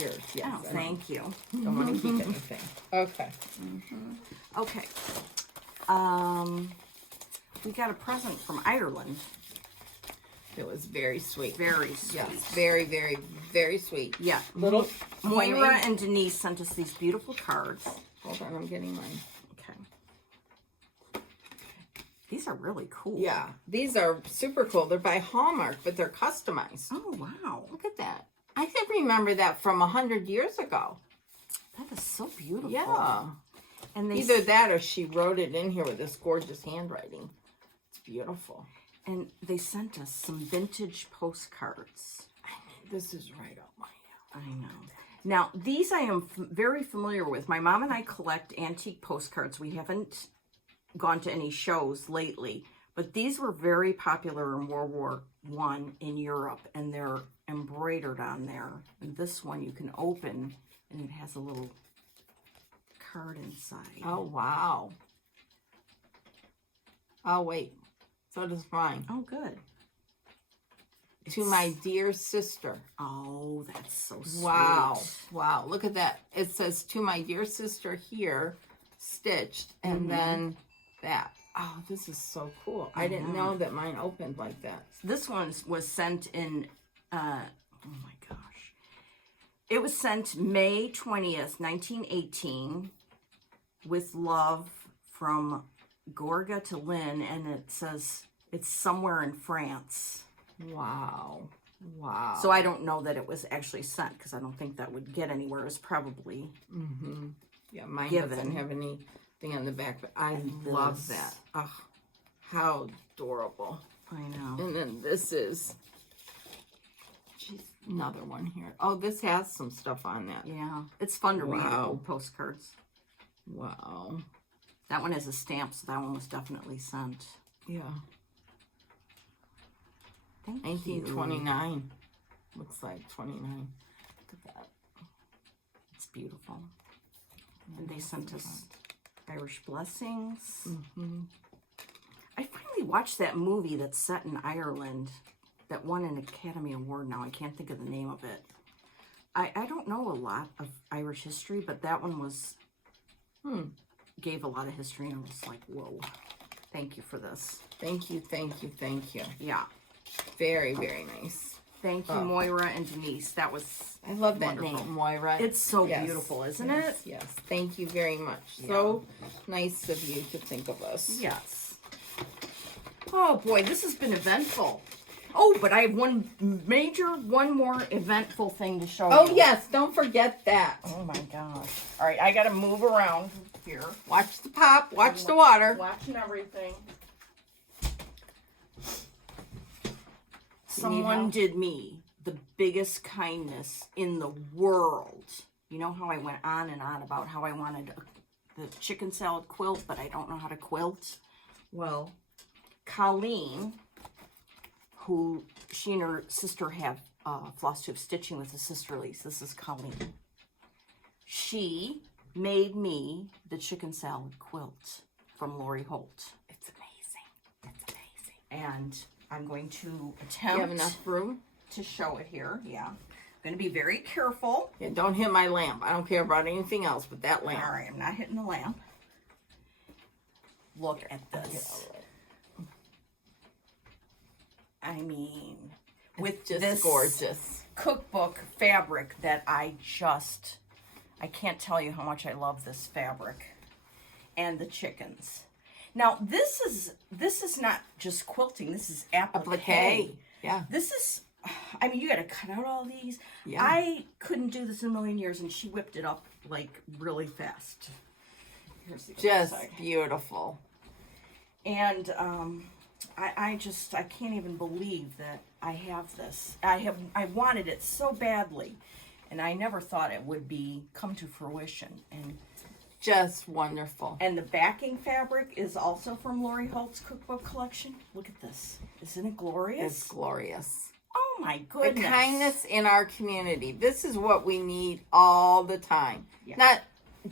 yours. Yes. Oh, thank you. Don't want to keep anything. Okay. Okay. We got a present from Ireland. It was very sweet. Very sweet. Yes, very, very, very sweet. Yeah. Little Moira homemade- and Denise sent us these beautiful cards. Hold on, I'm getting mine. Okay. These are really cool. Yeah, these are super cool. They're by Hallmark, but they're customized. Oh, wow. Look at that. I can remember that from 100 years ago. That is so beautiful. Yeah. And they Either that or she wrote it in here with this gorgeous handwriting. It's beautiful. And they sent us some vintage postcards. I mean, this is right up my alley. I know. Now, these I am very familiar with. My mom and I collect antique postcards. We haven't gone to any shows lately, but these were very popular in World War I in Europe, and they're embroidered on there. And this one you can open, and it has a little card inside. Oh, wow. Oh, wait. So does mine. Oh, good. To my dear sister. Oh, that's so sweet. Wow. Wow. Look at that. It says, to my dear sister here, stitched, and then that. Oh, this is so cool. I didn't know that mine opened like that. This one was sent in, oh my gosh. It was sent May 20th, 1918, with love from Gorga to Lynn, and it says it's somewhere in France. Wow. Wow. So I don't know that it was actually sent, because I don't think that would get anywhere. It's probably Yeah, mine given. doesn't have anything on the back, but I love that. Oh, how adorable. I know. And then this is another one here. Oh, this has some stuff on that. Yeah, it's fun to read Wow. old postcards. Wow. That one has a stamp, so that one was definitely sent. Yeah. Thank 1929. Looks like 29. Look at that. It's beautiful. And they sent us Irish blessings. I finally watched that movie that's set in Ireland that won an Academy Award now. I can't think of the name of it. I don't know a lot of Irish history, but that one was gave a lot of history, and I was like, whoa. Thank you for this. Thank you, thank you, thank you. Yeah. Very, very nice. Thank you, Moira and Denise. That was I love that wonderful. name, Moira. It's so Yes, beautiful, isn't yes, it? Yes. Thank you very much. So nice of you to think of us. Yes. Oh boy, this has been eventful. Oh, but I have one more eventful thing to show Oh, you. yes, don't forget that. Oh my gosh. All right, I got to move around here. Watch the pop, watch the water. Watching everything. Someone did me the biggest kindness in the world. You know how I went on and on about how I wanted the chicken salad quilt, but I don't know how to quilt? Well, Colleen, who she and her sister have Flosstube stitching with the sisterlies. This is Colleen. She made me the chicken salad quilt from Lori Holt. It's amazing. It's amazing. And I'm going to attempt You have enough room? to show it here. Yeah. I'm going to be very careful. Yeah, don't hit my lamp. I don't care about anything else but that lamp. All right, I'm not hitting the lamp. Look at this. I mean, with Just this gorgeous. cookbook fabric that I can't tell you how much I love this fabric and the chickens. Now, this is not just quilting. This is applique. Applique. Yeah. This is, I mean, you got to cut out all these. Yeah. I couldn't do this in a million years, and she whipped it up like really fast. Here's the other Just side. beautiful. And I can't even believe that I have this. I wanted it so badly, and I never thought it would come to fruition. Just wonderful. And the backing fabric is also from Lori Holt's cookbook collection. Look at this. Isn't it glorious? It's glorious. Oh my goodness. The kindness in our community. This is what we need all the time. Yeah. Not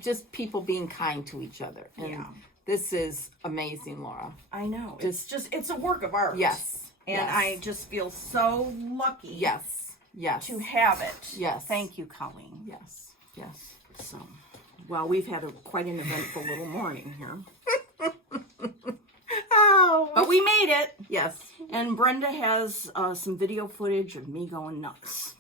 just people being kind to each other. And Yeah. this is amazing, Laura. I know. It's a work of art. Yes. And yes. I just feel so lucky Yes. Yes. to have it. Yes. Thank you, Colleen. Yes. Yes. So, well, we've had quite an eventful little morning here. Oh. But we made it. Yes. And Brenda has some video footage of me going nuts.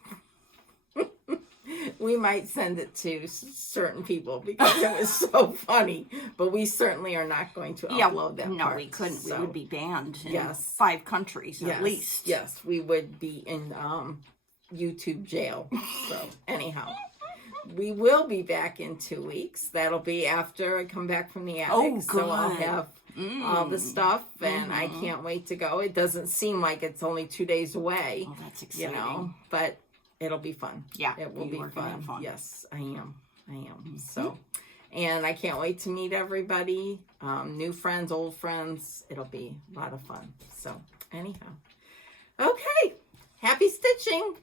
We might send it to certain people because it was so funny. But we certainly are not going to upload that no, part. we couldn't. So, We would be banned in Yes. 5 countries yes, at least. Yes, we would be in YouTube jail. So anyhow, we will be back in 2 weeks. That'll be after I come back from the attic. Oh, So I'll good. have all the stuff, and I can't wait to go. It doesn't seem like it's only 2 days away. Oh, that's exciting. You know, but it'll be fun. Yeah, it will you be are gonna have fun. Yes, I am. So, and I can't wait to meet everybody, new friends, old friends. It'll be a lot of fun. So, anyhow, okay. Happy stitching.